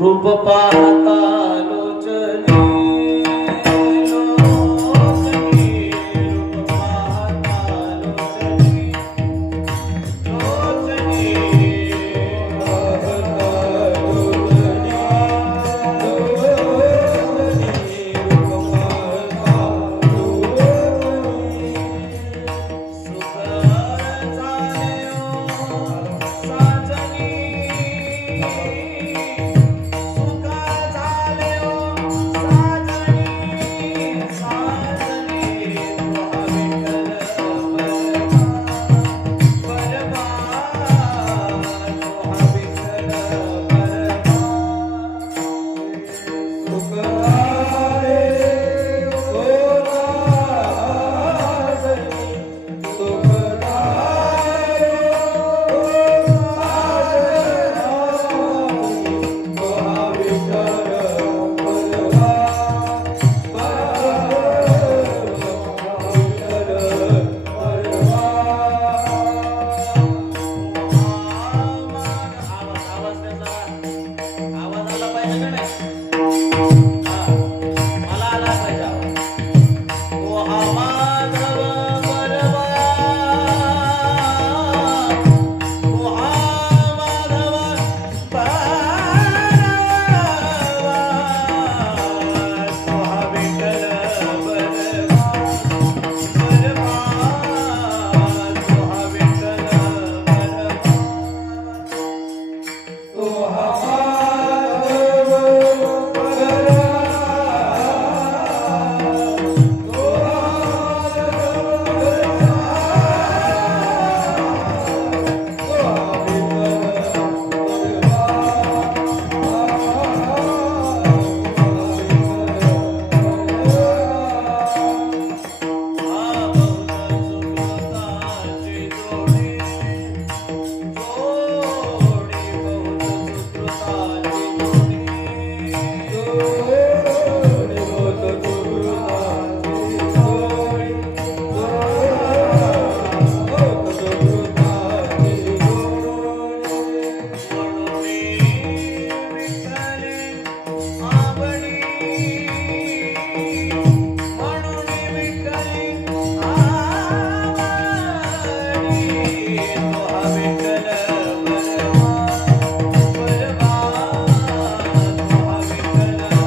रूप पाहता लोचनी लोचनी रूप पाहता लोचनी लोचनी पाहता लोचनी लोचनी रूप पाहता लोचनी सुखर झाले साजनी सुख झाले साजनी विठ्ठल परमा परमा विठ्ठल परमा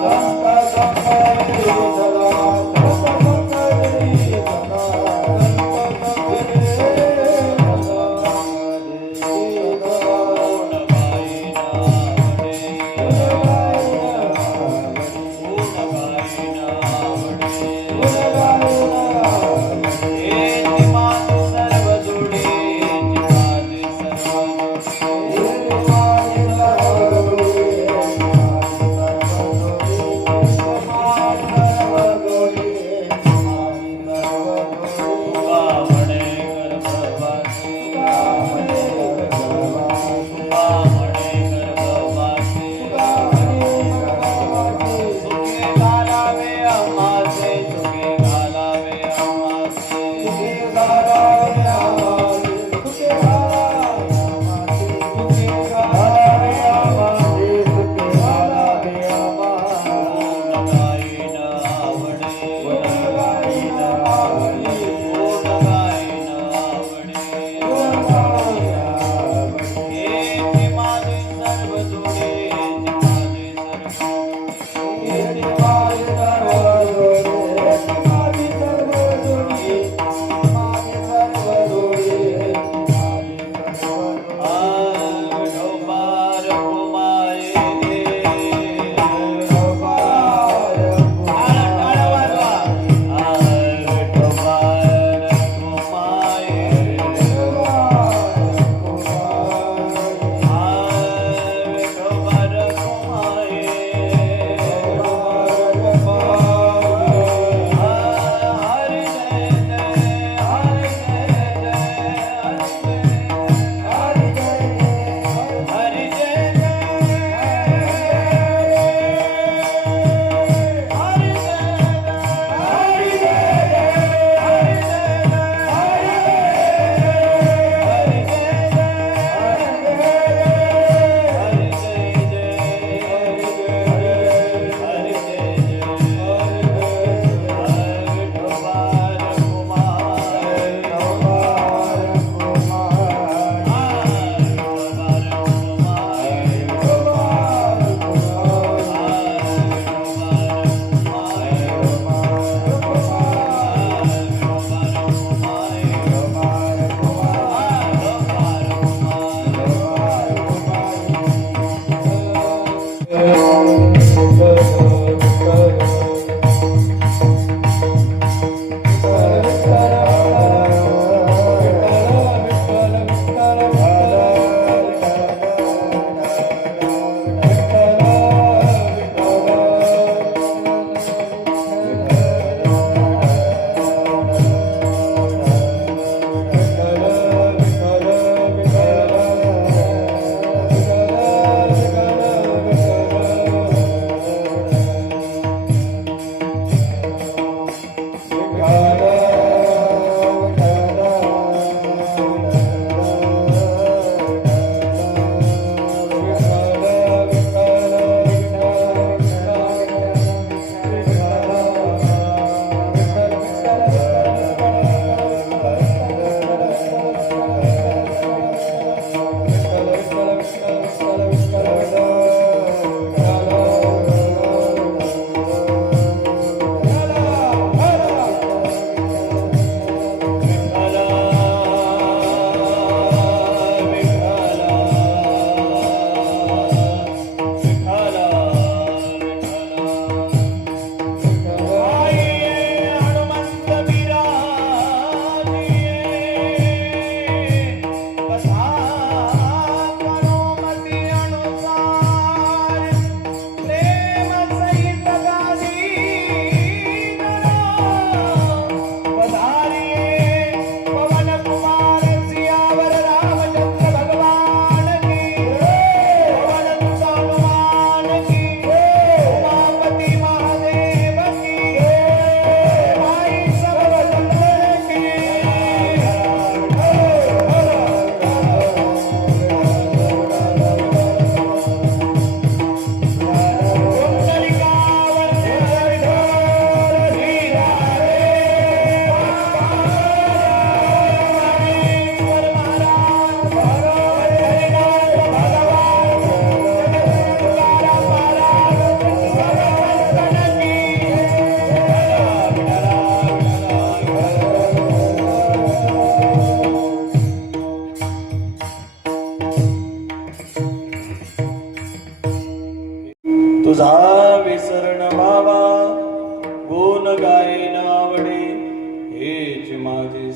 विठोबा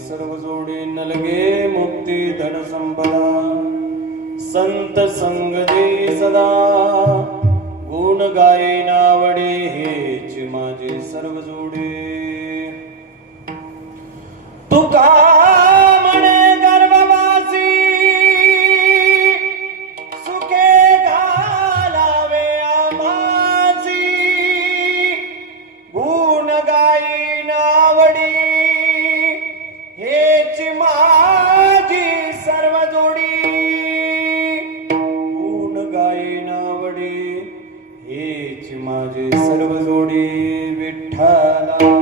सर्व जोडी नलगे मुक्ती धन संपदा संत संग दे सदा गुण गाये नावडे हेच माझे सर्व जोडे तुका म्हणे गर्भवासी सुखे घालावे आमासी गुण गाई नावडी हेच माझी सर्व जोडी गुण गाई नावडी हेच माझे सर्व जोडी विठ्ठला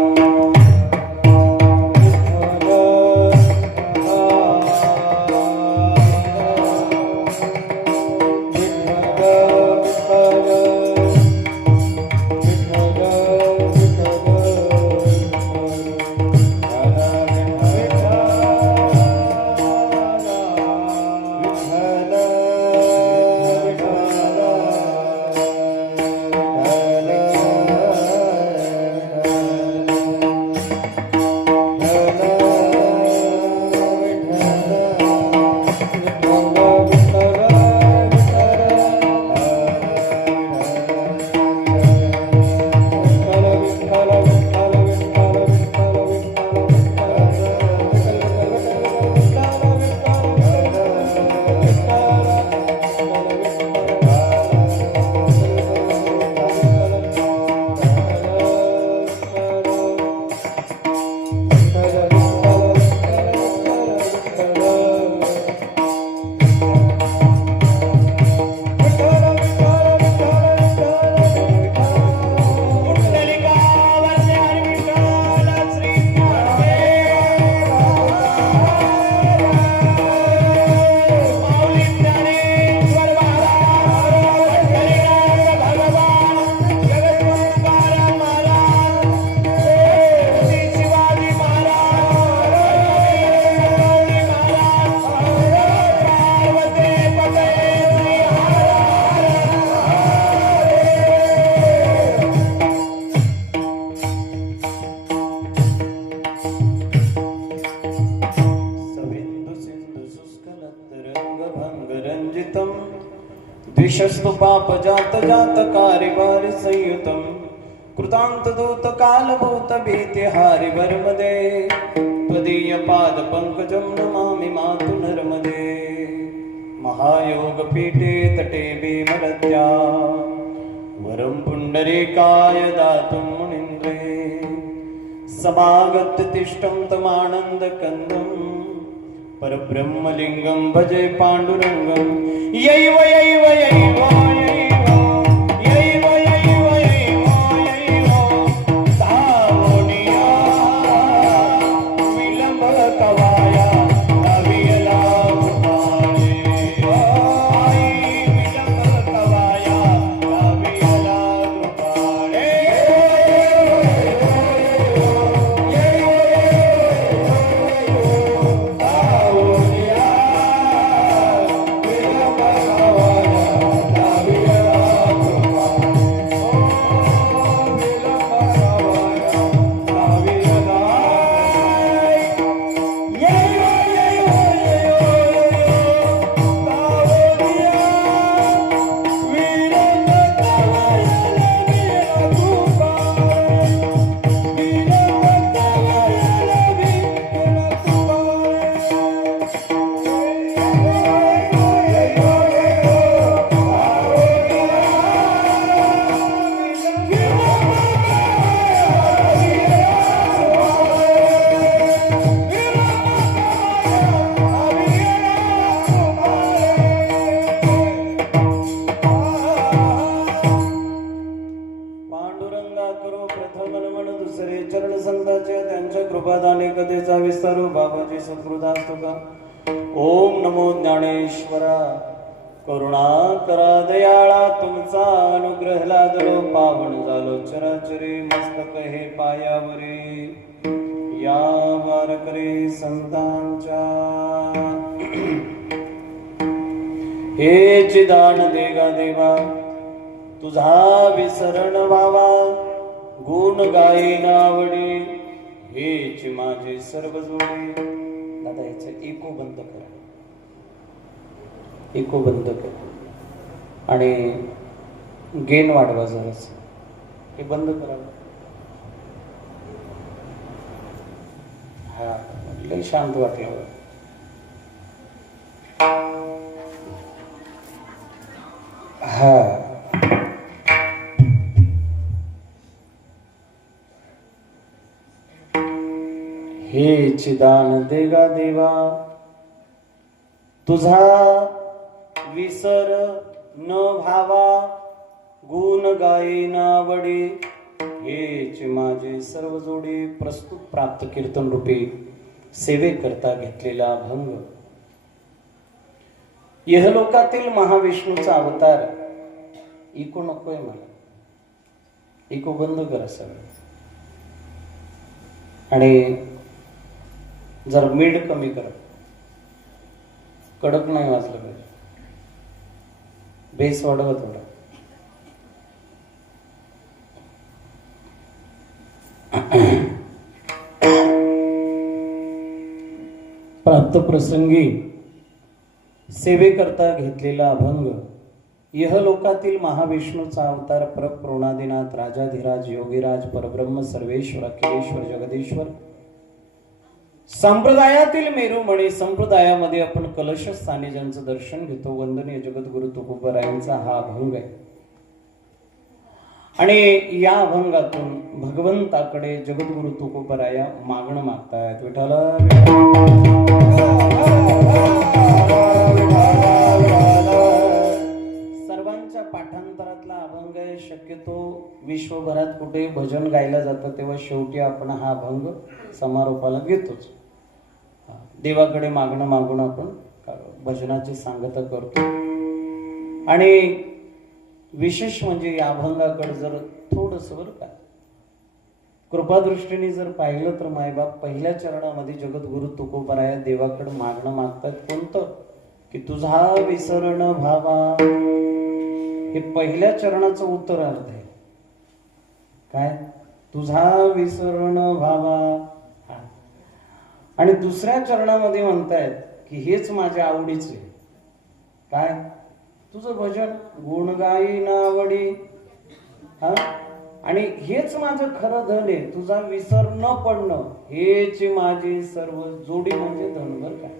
द्विषस्तु पाप जात जात कार्यवार संयुतम कृतांत दूत कालभूत भीति हारि वर्मदे त्वदीय पाद पंकजम नमामि मातु नर्मदे महायोग पीठे तटे भीमरत्या वरं पुंडरीकाय दातुं मुनीन्द्रे समागत्य तिष्ठं तमानंद कंदं परब्रह्मलिंगं भजे पांडुरंगं यैव यैव यैव यैव यैव यैव धावोनिया विलंब कवाया नवियला उठाले आई विलंब कवाया नवियला उठाले कृपादाने कथेचा विस्तारू बाबाजी सत्कृदास्तुका ओम नमो ज्ञानेश्वरा करुणा करा दयाळा तुमचा अनुग्रह लादलो पावन झालो चराचरी मस्तक हे पायावरी या वारकरी संतांच्या हे चिदान देगा देवा तुझा विसरण व्हावा गुण गाई नावडी हेच माझे सर्व जोडे. दादा याचं इको बंद करा, इको बंद करा आणि गेन वाढवा जरास. हे बंद करावं. हा लय शांत वाटलं. हा हेच दान देगा देवा, तुझा विसर न भावा, गुण गायीना वडी. हेच माझे सर्व जोडी. प्रस्तुत प्राप्त कीर्तन रूपी सेवेकरता घेतलेला अभंग यहलोकातील महाविष्णूचा अवतार. इको नकोय मला, इको बंद करा सगळं. आणि जर मीड कमी करा, कडक नाही वाजलं पाहिजे. बेस वाढवा थोडा. प्राप्त प्रसंगी सेवेकरता घेतलेला अभंग यहलोकातील महाविष्णूचा अवतार परप्रोणादिनाथ राजाधिराज योगीराज परब्रह्म सर्वेश्वर अखिलेश्वर जगदीश्वर संप्रदायातील मेरुमणी. संप्रदायामध्ये आपण कलश स्थानी ज्यांचं दर्शन घेतो वंदनीय जगद्गुरु तुकोबरायांचा हा अभंग आहे. आणि या अभंगातून भगवंताकडे जगद्गुरु तुकोबराया मागणं मागतायत. विठ्ठल सर्वांच्या पाठांतरातला अभंग आहे. शक्यतो विश्वभरात कुठे भजन गायला जातं तेव्हा शेवटी आपण हा अभंग समारोपाला घेतोच. देवाकडे मागणं मागून आपण भजनाची सांगता करतो. आणि विशेष म्हणजे या अभंगाकडे जर थोडंसं बरं का कृपादृष्टीने जर पाहिलं तर मायबाप पहिल्या चरणामध्ये जगद्गुरु तुकोबराया देवाकडे मागणं मागतात. कोणतं? की तुझा विसरण भावा. हे पहिल्या चरणाचं उत्तरार्ध आहे. काय? तुझा विसरण भावा. आणि दुसऱ्या चरणामध्ये म्हणतायत की हेच माझ्या आवडीचे. काय? तुझं भजन गुण गायीना वडी. आणि हेच माझं खरं धन आहे. तुझा विसर न पडणं हेच माझी सर्व जोडी. म्हणजे धनभर काय.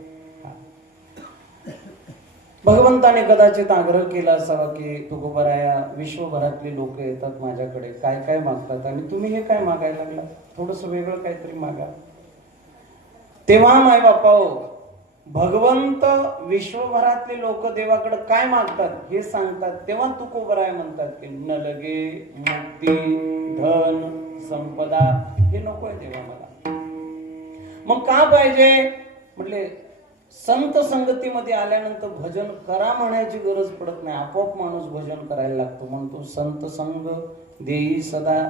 भगवंताने कदाचित आग्रह केला असावा की तुकोबराया विश्वभरातली लोक येतात माझ्याकडे, काय काय मागतात आणि तुम्ही हे काय मागायला लागला, थोडस वेगळं काहीतरी मागा. तेव्हा माय बापा भगवंत विश्वभरातले लोक देवाकडे काय मागतात हे सांगतात. तेव्हा तुकोबराया म्हणतात की न लगे मुक्ती धन संपदा हे नकोय देवा मला. मग का पाहिजे म्हटले संत संगतीमध्ये आल्यानंतर भजन करा म्हणायची गरज पडत नाही. आपोआप माणूस भजन करायला लागतो. म्हणतो संत संग देई सदा.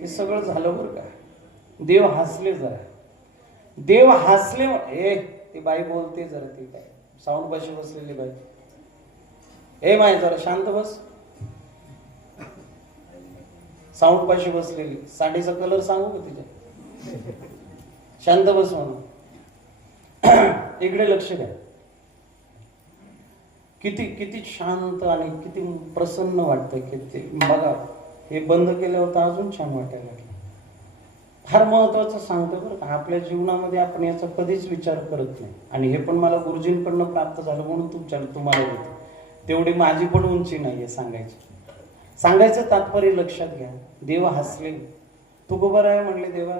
हे सगळं झालं बरं का. देव हसले जरा. देव हसले. ती बाई बोलते जरा. ती काय साऊंड पाशी बसलेली बाई. माय जरा शांत बस. साऊंड पाशी बसलेली. साडीचा कलर सांगू का तिच्या? शांत बस म्हणून. इकडे लक्ष द्या. किती किती शांत आणि किती प्रसन्न वाटतं. किती बघा. हे बंद केल्यावर तर अजून छान वाटायला लागलं. फार महत्वाचं सांगतो बरं का. आपल्या जीवनामध्ये आपण याचा कधीच विचार करत नाही. आणि हे पण मला गुरुजींकडनं प्राप्त झालं म्हणून तुम्हाला देतो. तेवढी माझी पण उंची नाहीये सांगायची. सांगायचं तात्पर्य लक्षात घ्या. देव हसले. तुकोबराया म्हणले देवा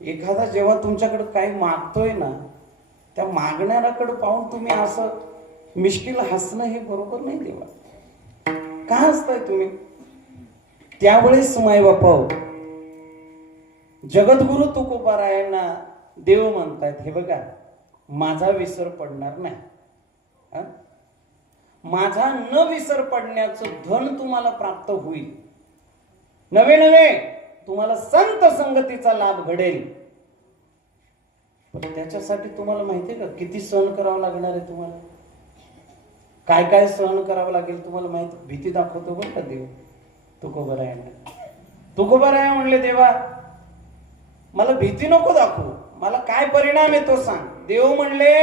एखादा जेव्हा तुमच्याकडे काही मागतोय ना त्या मागणाऱ्याकडे पाहून तुम्ही असं मिश्किल हसणं हे बरोबर नाही देवा. का हसताय तुम्ही? त्यावेळेस माय बापा जगद्गुरु तुकोबरायांना देव म्हणतायत हे बघा माझा विसर पडणार नाही. माझा न विसर पडण्याचं धन तुम्हाला प्राप्त होईल. नवे नवे तुम्हाला संत संगतीचा लाभ घडेल. पण त्याच्यासाठी तुम्हाला माहितीये का किती सहन करावं लागणार आहे तुम्हाला. काय काय सहन करावं लागेल तुम्हाला माहिती. भीती दाखवतो बरं का देव तुकोबरायांना. तुकोबराया म्हणले देवा मला भीती नको दाखवू, मला काय परिणाम येतो सांग. देव म्हणले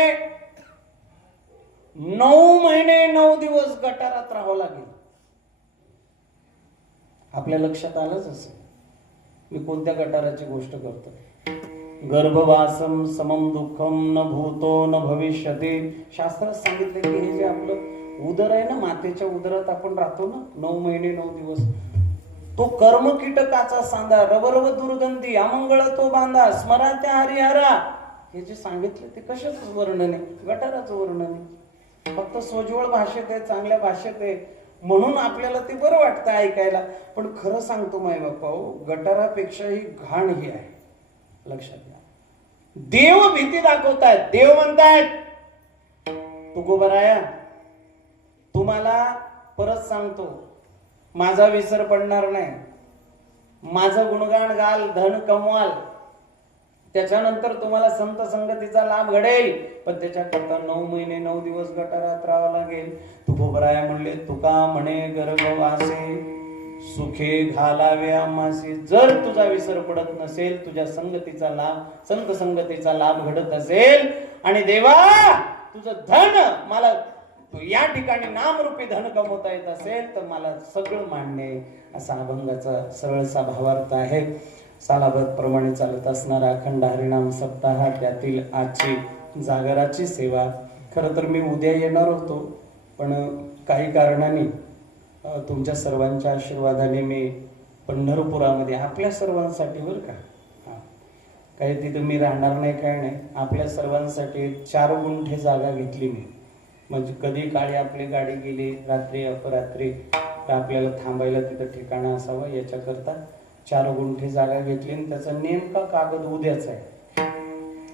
9 महिने 9 दिवस गटारात राहावं लागेल. आपल्या लक्षात आलंच असेल मी कोणत्या गटाराची गोष्ट करतो. गर्भवासम समम दुःखम न भूतो न भविष्यते. शास्त्रात सांगितलं की हे जे आपलं उदर आहे ना, मातेच्या उदरात आपण राहतो ना 9 महिने 9 दिवस, तो कर्म कीटकाचा सांदा, रवरव दुर्गंधी, अमंगळ तो बांधा, स्मरा त्या हरिहरा. हे जे सांगितलं ते कशाच वर्णन आहे? गटाराचं वर्णन आहे. फक्त सोज्वळ भाषेत आहे, चांगल्या भाषेत आहे, म्हणून आपल्याला ते बरं वाटतं ऐकायला. पण खरं सांगतो माय बाप्पा, गटारापेक्षाही घाण ही आहे. लक्षात घ्या. देव भीती दाखवतायत. देव म्हणतायत तुकोबराया, तुम्हाला परत सांगतो, माझा विसर पडणार नाही. माझं गुणगान गाल, धन कमवाल, त्याच्यानंतर तुम्हाला संत संगतीचा लाभ घडेल. पण त्याच्याकरता 9 महिने 9 दिवस गटारात राहावं लागेल. तुकोबराया म्हणले, तुका म्हणे गर्भवासे सुखे घालावे आम्हासी. जर तुझा विसर पडत नसेल, तुझ्या संगतीचा लाभ, संत संगतीचा लाभ घडत असेल, आणि देवा तुझं धन मला या ठिकाणी नामरूपी धन कमवता येत असेल, तर मला सगळं मान्य आहे. असा अभंगाचा सरळसा भावार्थ आहे. सालाबत प्रमाणे चालत असणारा अखंड हरिनाम सप्ताह, त्यातील आजची जागराची सेवा. खरं तर मी उद्या येणार होतो, पण काही कारणाने तुमच्या सर्वांच्या आशीर्वादाने मी पंढरपुरामध्ये आपल्या सर्वांसाठी, बरं का, काही तिथं मी राहणार नाही, काय नाही, आपल्या सर्वांसाठी 4 गुंठे जागा घेतली मी. म्हणजे कधी काळी आपली गाडी गेली रात्री अपरात्री तर आपल्याला थांबायला तिथं ठिकाणं असावं, याच्याकरता 4 गुंठे जागा घेतली. आणि त्याचा नेमका कागद उद्याच आहे.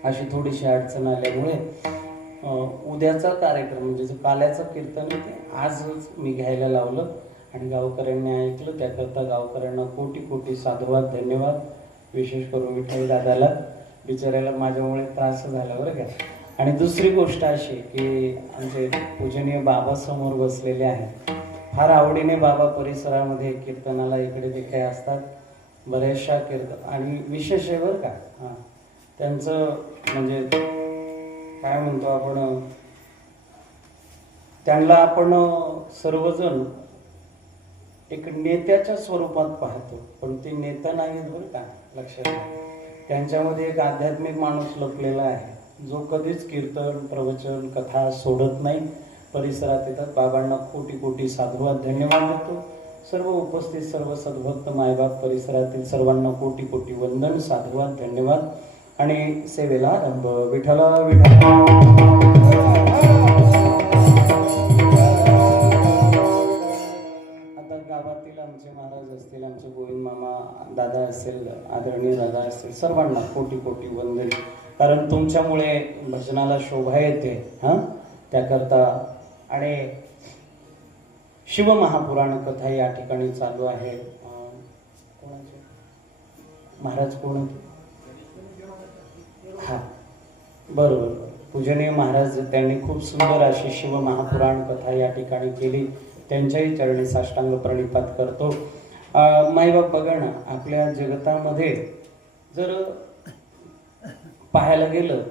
अशी थोडीशी अडचण आल्यामुळे उद्याचा कार्यक्रम म्हणजे काल्याचं कीर्तन ते आजच मी घ्यायला लावलं आणि गावकऱ्यांनी ऐकलं. त्याकरता गावकऱ्यांना कोटी कोटी साधुवाद, धन्यवाद. विशेष करून विठ्ठल दादाला, बिचाऱ्याला माझ्यामुळे त्रास झाला, बरं का. आणि दुसरी गोष्ट अशी की आमचे पूजनीय बाबा समोर बसलेले आहेत. फार आवडीने बाबा परिसरामध्ये कीर्तनाला इकडे तिकडे असतात, बऱ्याचशा कीर्तन. आणि विशेष आहे बरं का, त्यांचं म्हणजे काय म्हणतो आपण, त्यांना आपण सर्वजण एक नेत्याच्या स्वरूपात पाहतो, पण ते नेता नाहीत, बरं का, लक्षात घ्या. त्यांच्यामध्ये एक आध्यात्मिक माणूस लपलेला आहे, जो कधीच कीर्तन, प्रवचन, कथा सोडत नाही. परिसरात येतात. बाबांना कोटी कोटी साधुवाद, धन्यवाद देतो. सर्व उपस्थित सर्व सद्भक्त मायबाप परिसरातील सर्वांना कोटी कोटी वंदन, साधुवाद, धन्यवाद. आणि सेवेला आरंभ. विठ्ठल विठ्ठल. आता गावातील आमचे महाराज असतील, आमचे गोविंद मामा दादा असेल, आदरणीय दादा असतील, सर्वांना कोटी कोटी वंदन. कारण तुमच्यामुळे भजनाला शोभा येते, त्याकरता. आणि शिवमहापुराण कथा या ठिकाणी चालू आहे. महाराज कोण? हा, बरोबर, पूजनीय महाराज, त्यांनी खूप सुंदर अशी शिवमहापुराण कथा या ठिकाणी केली. त्यांच्याही चरणी साष्टांग प्रणिपात करतो. माईबाप बघा ना, आपल्या जगतामध्ये जर पाहायला गेलं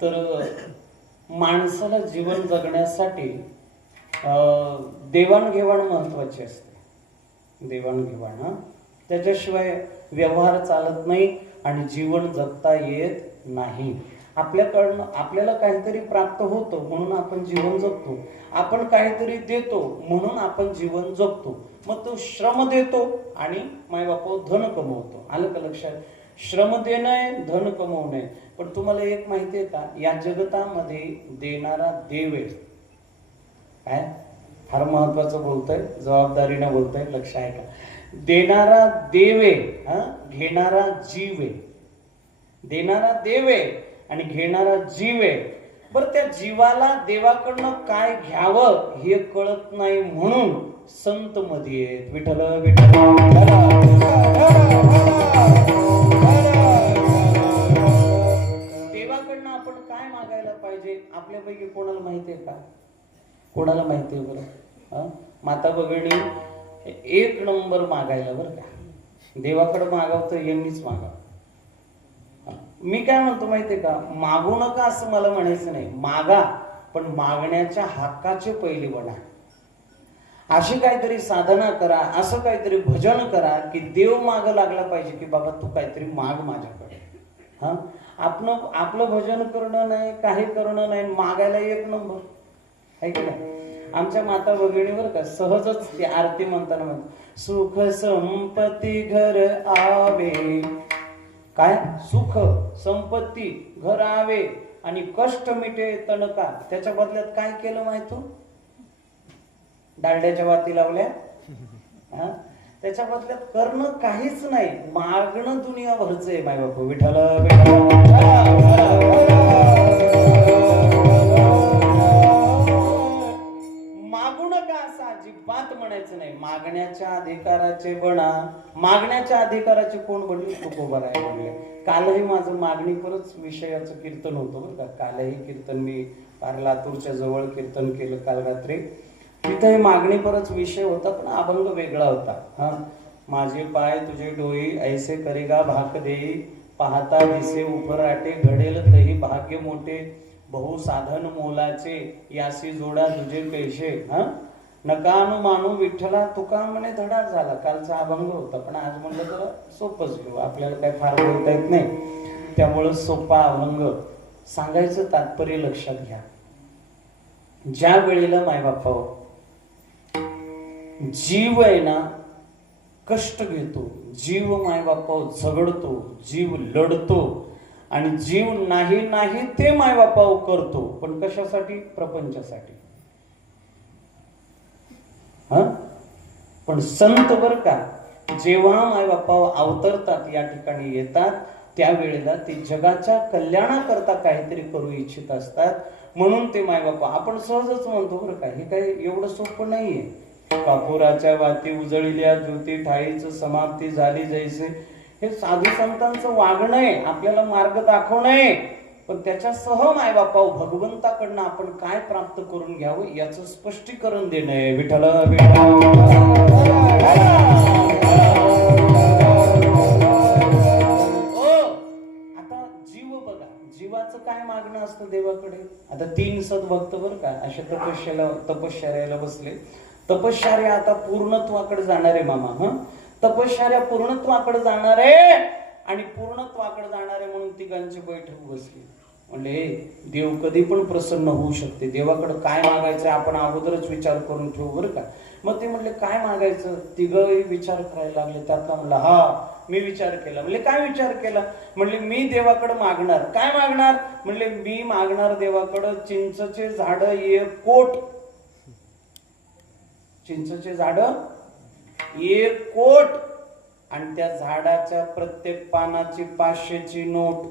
तर माणसाला जीवन जगण्यासाठी देवाणघेवाण महत्वाची असते. देवाणघेवाण, त्याच्याशिवाय व्यवहार चालत नाही आणि जीवन जगता येत नाही. आपल्याकडनं आपल्याला काहीतरी प्राप्त होतं म्हणून आपण जीवन जगतो. आपण काहीतरी देतो म्हणून आपण जीवन जगतो. मग तो श्रम देतो आणि मायबापा धन कमवतो. आलं का लक्षात? श्रम देणं, धन कमवणे. पण तुम्हाला एक माहिती आहे का, या जगतामध्ये देणारा देव आहे. काय फार महत्वाचं बोलतोय, जबाबदारीनं बोलतोय, लक्ष आहे का? देणारा देव आहे, घेणारा जीव आहे. देणारा देव आहे आणि घेणारा जीव आहे. बरं, त्या जीवाला देवाकडनं काय घ्यावं हे कळत नाही म्हणून संत मध्ये आहेत. विठ्ठल विठ्ठल. देवाकडनं आपण काय मागायला पाहिजे? आपल्यापैकी कोणाला माहिती आहे का? कोणाला माहिती आहे बरं? माता भगिनी, 1 नंबर मागायला, बरं का. देवाकडे मागावं तर यांनीच मागावं. मी काय म्हणतो माहितीये का, मागू नका असं मला म्हणायचं नाही, मागा, पण मागण्याच्या हक्काचे पहिले बना. अशी काहीतरी साधना करा, असं काहीतरी भजन करा की देव माग लागला पाहिजे की बाबा तू काहीतरी माग माझ्याकडे. हा, आपलं भजन करणं नाही, काही करणं नाही, मागायला एक नंबर आहे की नाही. आमच्या माता भगिनीवर का सहजच ती आरती म्हणताना म्हणतात, सुख संपत्ती घर आवे, काय सुख संपत्ती घर आवे आणि कष्ट मिटे तणका. त्याच्या बदल्यात काय केलं माहित तू, डालड्याच्या वाती लावल्या. हा, त्याच्या बदल्यात करणं काहीच नाही, मागणं दुनिया भरच आहे. माय बापू विठ्ठल मागू नका असं अजिबात म्हणायचं नाही. मागण्याच्या अधिकाराचे बना. मागण्याच्या अधिकाराचे कोण बनले, तुकोबाराय बनले. कालही माझं मागणीवरच विषयाचं कीर्तन होतं बरं का. कालही कीर्तन मी पार लातूरच्या जवळ कीर्तन केलं काल रात्री. तिथे मागणीवरच विषय होता, पण अभंग वेगळा होता. हा, माझे पाय तुझे डोई ऐसे करेगा भाक देई, पाहता दिसे उपराटे घडेल तही भाग्य मोठे, बहु साधन मोलाचे यासी जोडा तुझे पैसे. हा, नकानु मानू विठ्ठला तुका म्हणे धडा झाला. कालचा अभंग होता, पण आज म्हणलं तर सोपंच घेऊ, आपल्याला काही फार बोलता येत नाही, त्यामुळं सोपा अभंग सांगायचं तात्पर्य लक्षात घ्या. ज्या वेळेला मायबापाव जीव आहे ना कष्ट घेतो, जीव मायबापाव झगडतो, जीव लढतो आणि जीव नाही नाही ते मायबापाव करतो, पण कशासाठी, प्रपंचासाठी. हा, पण संत बर का जेव्हा मायबापाव अवतरतात, या ठिकाणी येतात, त्यावेळेला ते जगाच्या कल्याणाकरता काहीतरी करू इच्छित असतात. म्हणून ते मायबापा आपण सहजच म्हणतो बरं का, हे काही एवढं सोपं नाहीये. कापुराच्या वाती उजळल्या ज्योती ठाईच समाप्ती झाली जैसे, हे साधू संतांचं वागणं आहे, आपल्याला मार्ग दाखवणं आहे. पण त्याच्यासह मायबापा भगवंताकडनं आपण काय प्राप्त करून घ्यावं याचं स्पष्टीकरण देणं आहे. विठ्ठल आता जीव बघा, जीवाचं काय मागणं असतं देवाकडे. आता 3 सद्भक्त बरं का अशा तपश्चर्याला बसले. तपश्चर्या आता पूर्णत्वाकडे जाणार आहे मामा. हा, तपश्चर्या पूर्णत्वाकडे जाणार आहे आणि पूर्णत्वाकडे जाणार आहे म्हणून तिघांची बैठक बसली. म्हणले देव कधी पण प्रसन्न होऊ शकते, देवाकडे काय मागायचं आपण अगोदरच विचार करून ठेवू बरं का. मग ते म्हणले काय मागायचं, तिघही विचार करायला लागले. त्यातला म्हणला हा मी विचार केला. म्हणले काय विचार केला, म्हणले मी देवाकडे मागणार. काय मागणार, म्हणले मी मागणार देवाकडे चिंचचे झाड 1 कोट, चिंचचे झाड 1 कोट आणि त्या झाडाच्या प्रत्येक पानाची 500ची नोट,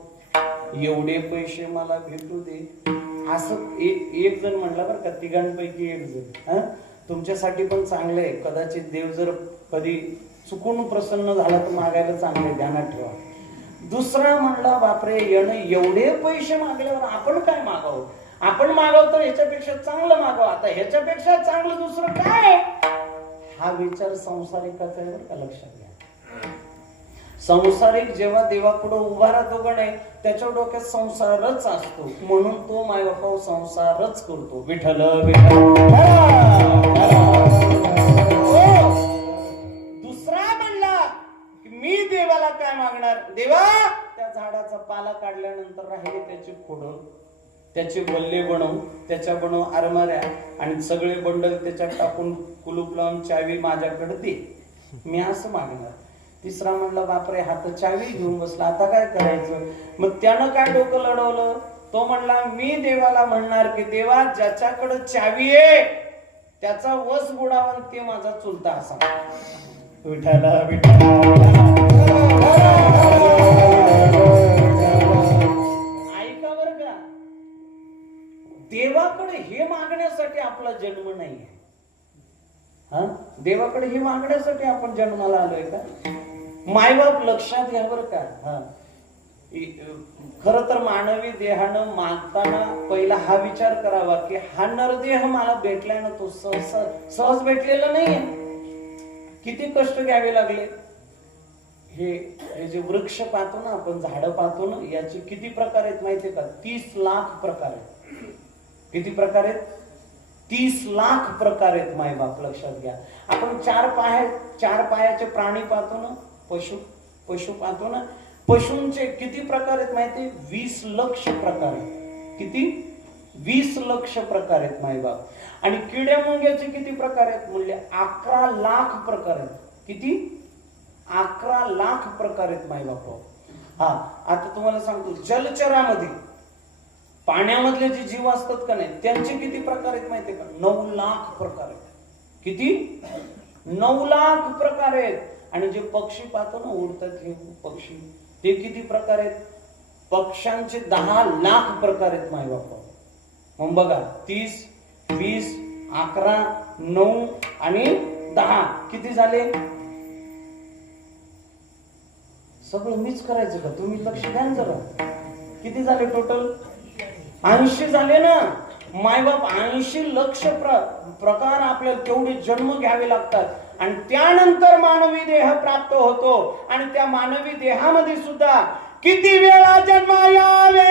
एवढे पैसे मला भेटू दे. असं एक जण म्हणला बरं का, तिघांपैकी एक जण. तुमच्यासाठी पण चांगलं आहे, कदाचित देव जर कधी चुकून प्रसन्न झाला तर मागायला चांगले, ध्यानात ठेवा. दुसरा म्हणला बापरे येणं एवढे पैसे मागल्यावर आपण काय मागावं, आपण मागाव तर ह्याच्यापेक्षा चांगलं मागावं, आता ह्याच्यापेक्षा चांगलं दुसरं काय. हा विचार संसारिकाचा आहे बरं का, लक्षात घ्या. संसारिक जेव्हा देवापुढे उभा राहतो का नाही, त्याच्या डोक्यात संसारच असतो, म्हणून तो मायबापा संसारच करतो. विठ्ठल दुसरा म्हणला की मी देवाला काय मागणार, देवा त्या झाडाचा पाला काढल्यानंतर राहिले त्याची खोडं, त्याचे बल्ले बनव, त्याच्या बनव आरमाऱ्या आणि सगळे बंडल त्याच्यात टाकून कुलूप लावून चावी माझ्याकडे दे, मी असं मागणार. तिसरा म्हणला बापरे हात चावी घेऊन बसला, आता काय करायचं. मग त्यानं काय डोकं लढवलं, तो म्हणला मी देवाला म्हणणार की देवा ज्याच्याकडे चावी आहे त्याचा वस बुडावा, ते माझा चुलता असा. विठ्ठला ऐका बर का, देवाकडे हे मागण्यासाठी आपला जन्म नाहीये. हा, देवाकडे हे मागण्यासाठी आपण जन्माला आलोय का. मायबाप लक्षात घ्या बर का. हा, खर तर मानवी देहानं मागताना पहिला हा विचार करावा की हा नरदेह मला भेटलाय ना, तो सहज भेटलेला नाहीये. किती कष्ट घ्यावे लागले, हे जे वृक्ष पाहतो ना आपण, झाडं पाहतो ना, याचे किती प्रकार आहेत माहितीये का? 30 लाख प्रकार आहेत. किती प्रकार आहेत? 30 लाख प्रकार आहेत मायबाप, लक्षात घ्या. आपण चार पायाचे प्राणी पाहतो ना, पशु पाहतो ना, पशूंचे किती प्रकार आहेत माहिती? 20 लक्ष प्रकार आहेत. किती? 20 लक्ष प्रकार आहेत मायबाप. आणि किड्या मुंग्याचे किती प्रकार आहेत म्हणले? 11 लाख प्रकार आहेत. किती? 11 लाख प्रकार आहेत मायबाप. हा, आता तुम्हाला सांगतो, जलचरामध्ये पाण्यामधले जे जीव असतात का नाही, त्यांचे किती प्रकार आहेत माहितीये का? 9 लाख प्रकार आहेत. किती? 9 लाख प्रकार आहेत. आणि जे पक्षी पाहतो ना, उडतात हे पक्षी, ते किती प्रकार आहेत? पक्ष्यांचे 10 लाख प्रकार आहेत मायबाप. मग बघा, 30, 20, 11, 9 आणि 10 किती झाले? सगळं मीच करायचं का? तुम्ही लक्ष द्या ना जरा. किती झाले टोटल? 80 झाले ना मायबाप. 80 लक्ष प्रकार आपल्याला तेवढे जन्म घ्यावे लागतात. आणि त्यानंतर मानवी देह प्राप्त होतो. आणि त्या मानवी देहामध्ये सुद्धा किती वेळा जन्म यावे,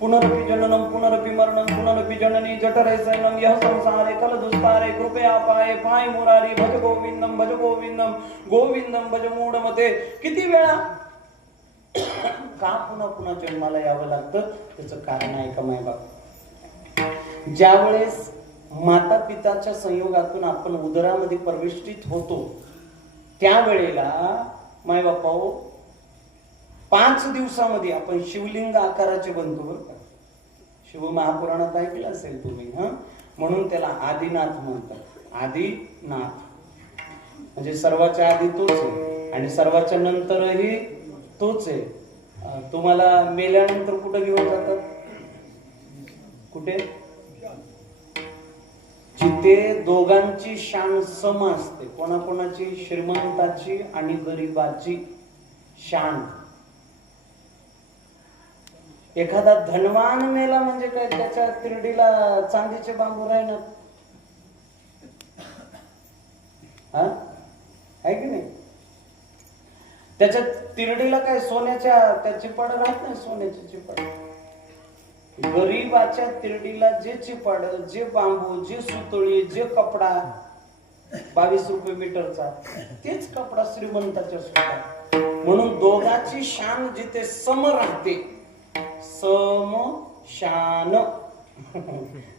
पुनरपि जननम पुनरपि मरणम पुनरपि जननी जठरे शयनम यह संसारे कल दुस्तारे कृपया पाय मुरारी भज गोविंदम गोविंदम भज मूढमते. किती वेळा का पुन्हा जन्माला यावं लागतं? त्याचं कारण आहे का मायबाप? ज्या वेळेस माता पिताच्या संयोगातून आपण उदरामध्ये प्रविष्टित होतो, त्यावेळेला मायबापाओ 5 दिवसामध्ये आपण शिवलिंग आकाराचे बनतो बरं का. शिव महापुराणात ऐकलं असेल तुम्ही. म्हणून त्याला आदिनाथ म्हणतात. आदिनाथ म्हणजे सर्वाच्या आधी तोच आहे आणि सर्वाच्या नंतरही तोच आहे. तुम्हाला मेल्यानंतर कुठे घेऊन जातात? कुठे? जिथे दोघांची शान सम असते. कोणाकोणाची? श्रीमंताची आणि गरीबाची शान. एखादा धनवान मेला म्हणजे काय, त्याच्या तिरडीला चांदीचे बांबू राहणार आहे की नाही? त्याच्या तिरडीला काय सोन्याच्या त्या चिपाड राहत नाही, सोन्याची चिपाड. गरीबाच्या तिरडीला जे चिपाड, जे बांबू, जे सुतळी, जे कपडा 22 रुपये मीटरचा, तेच कपडा श्रीमंताच्या सुद्धा. म्हणून दोघांची शान जिथे सम राहते, समशान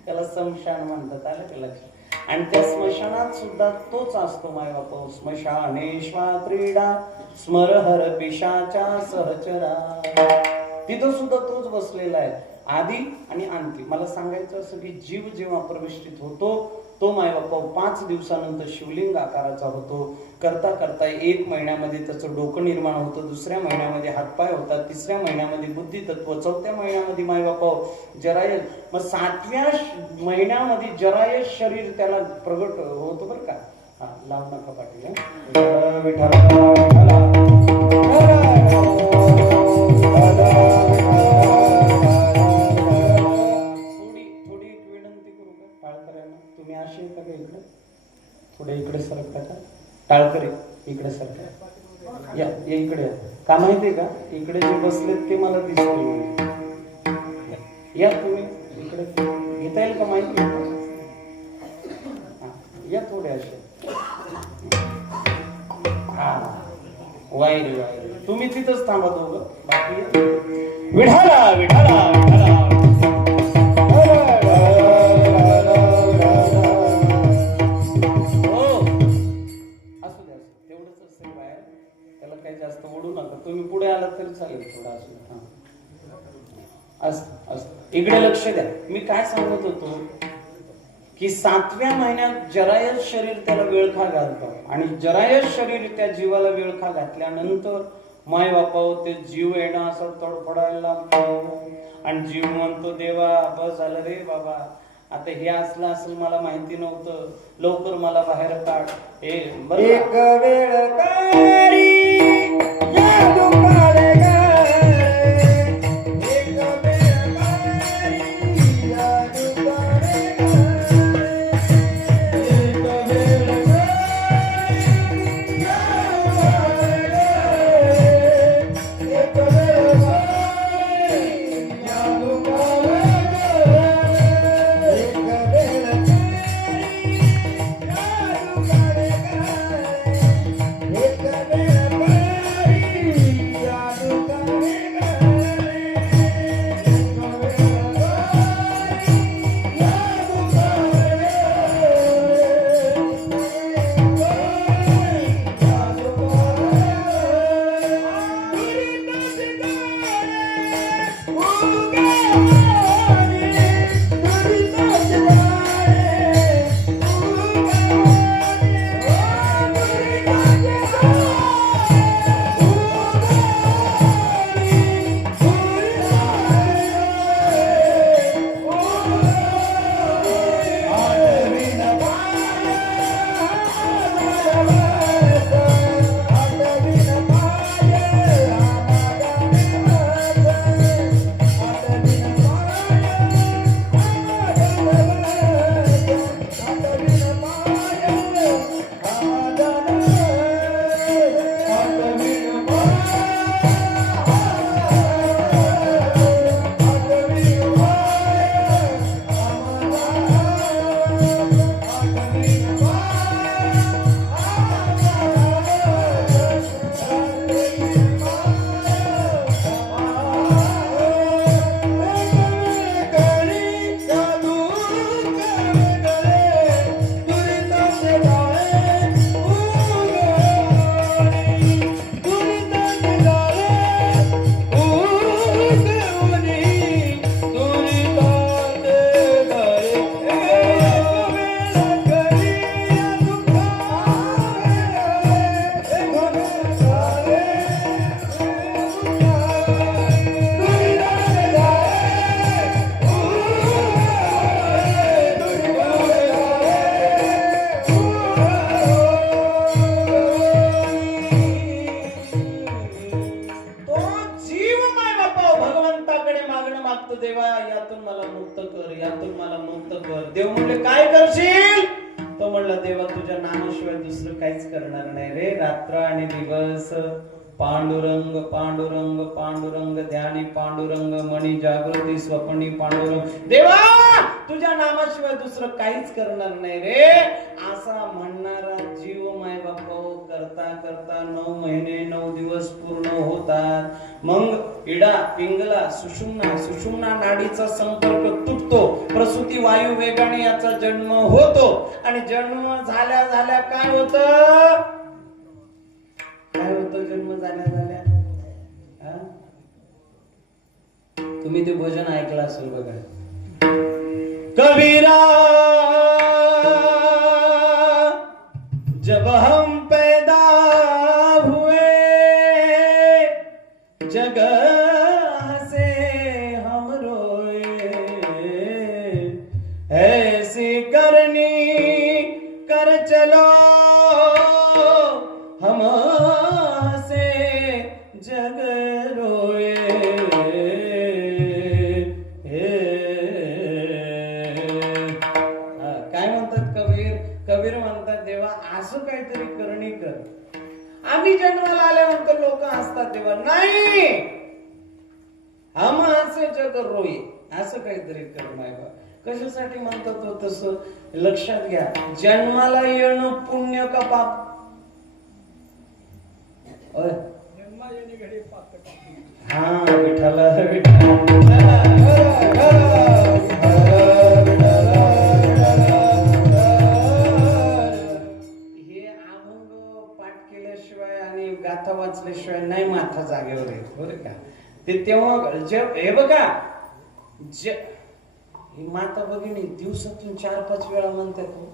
त्याला समशान म्हणतात. आलं का लक्षात? आणि त्या स्मशानात सुद्धा तोच असतो मायबाप. स्मशानेश्वा क्रीडा स्मरहर पिशाचा सहचरा. तिथं सुद्धा तोच बसलेला आहे, आधी आणि अंती. मला सांगायचं असं की जीव जेव्हा प्रविष्टित होतो तो मायबापा 5 दिवसानंतर शिवलिंग आकाराचा होतो. करता करता 1 महिन्यामध्ये त्याचं डोकं निर्माण होतं, 2ऱ्या महिन्यामध्ये हातपाय होतात, 3ऱ्या महिन्यामध्ये बुद्धितत्व, 4थ्या महिन्यामध्ये मायबापा जरायश, मग 7व्या महिन्यामध्ये जरायश शरीर त्याला प्रगट होतो बरं का. हा, लावू नका पाटील. तुम्ही असे का इकडे थोडे इकडे सरकता का? टाळकरी इकडे सरका. या या इकडे या. का माहितीये का इकडे जे बसलेत ते मला दिसते. या तुम्ही इकडे घेता येईल का माहिती आहे का? हा, या थोडे असे. हा वाईट वाईट तुम्ही तिथंच थांबा दोघं बाकी या. विठाला विठाला विठाला जास्त ओढू नका तुम्ही पुढे आलात तरी चालेल थोडा असं इकडे लक्ष द्या. मी काय सांगत होतो की 7व्या महिन्यात जरायस शरीर त्याला वेळखा घालतं आणि जरायस शरीर त्या जीवाला वेळखा घातल्यानंतर माय बापाव ते जीव येणं असं तडफडायला लागतो आणि जीव म्हणतो देवा बस झालं रे बाबा आता हे असलं असेल मला माहिती नव्हतं लवकर मला बाहेर काढ. एक वेळ काढी या दुकाने देवा यातून मला मुक्त कर यातून मला मुक्त कर. देव म्हणले काय करशील तो म्हणला देवा तुझ्या नामाशिवाय दुसरं काहीच करणार नाही रे. रात्र आणि दिवस पांडुरंग पांडुरंग पांडुरंग ध्यानी पांडुरंग मणी जागृती स्वप्नी पांडुरंग. देवा तुझ्या नामाशिवाय दुसरं काहीच करणार नाही रे असा म्हणणारा जीव माय बापो करता करता 9 महिने 9 दिवस पूर्ण होतात. मग इडा पिंगला सुषुम्ना नाडीचा संपर्क तुटतो. प्रसूती वायू वेगाने याचा जन्म होतो आणि जन्म झाल्या झाल्या काय होतं जन्म झाल्या तुम्ही ते भजन ऐकलं असेल बघा. कबीरा जब हम पैदा हुए जगह से हम रोए ऐसी करनी कर चलो हम से जग रोए. काय म्हणतात कबीर म्हणतात देवा असं काहीतरी करणी कर आम्ही जन्माला आल्यानंतर लोक हसतात तेव्हा नाही, हम हसे जग रोई, असं काहीतरी कर नाही बा. कशासाठी म्हणतात तो तसं लक्षात घ्या. जन्माला येणं पुण्य का पाप? हा विठाला हे अभंग पाठ केल्याशिवाय आणि गाथा वाचल्याशिवाय नाही माथा जागेवर येत बरं का. ते तेव्हा हे बघा ही माता भगिनी दिवसातून 4-5 वेळा म्हणतात हो.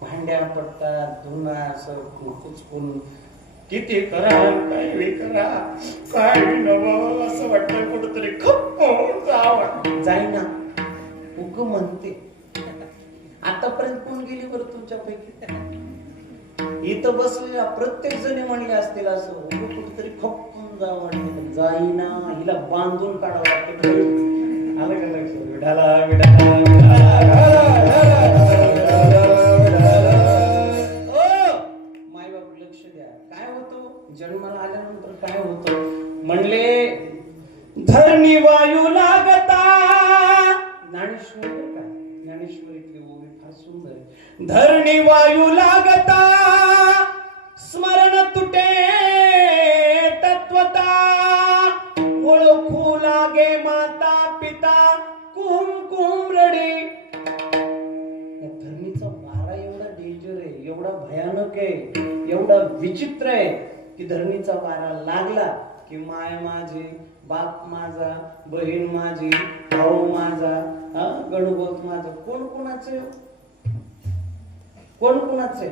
भांड्या पडतात, धुणं असं कुचकून किती करा काय करा काय नवं असं वाटतं कुठंतरी खप्प जाईना उग म्हणते. आतापर्यंत कोण गेली बरं तुमच्यापैकी? इथं बसलेल्या प्रत्येक जणी म्हणले असतील असं उग कुठेतरी खप्पून जा म्हणते, जाईना. हिला बांधून काढावं लागतं. आलं का लक्ष? विठाला माय बाप लक्ष द्या. काय होतं जन्माला आल्यानंतर? काय होतं म्हणले, धरणी वायू लागता. ज्ञानेश्वरी काय, ज्ञानेश्वरीतली ओवी फार सुंदर आहे. धरणी वायू लागता, स्मरण तुटे तत्वता, ओळखू लागे माता पिता, कुहुम कुहुम रडी. या धरणीचा वारा एवढा डेंजर आहे, एवढा भयानक आहे, एवढा विचित्र आहे की धरणीचा वारा लागला की माय माझी, बाप माझा, बहीण माझी, भाऊ माझा, गणगोत माझा. कोण कोणाचे? कोण कोणाचे?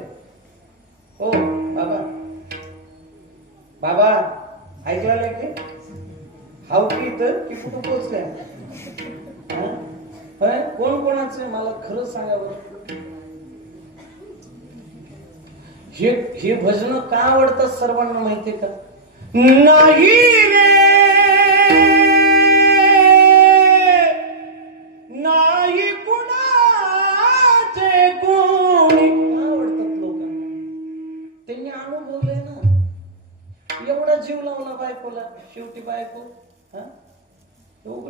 हो बाबा, बाबा ऐकला की हाव की इथं की कुठं पोहोचल्या? कोण कोणाचे मला खरं सांगा बरं. हे भजन का आवडतात सर्वांना माहितीये का? नाही रे नाही कुणाचे कोणी आवडतात लोकांना. त्यांनी अनुभवले ना. एवढा जीव लावला बायकोला, शेवटी बायको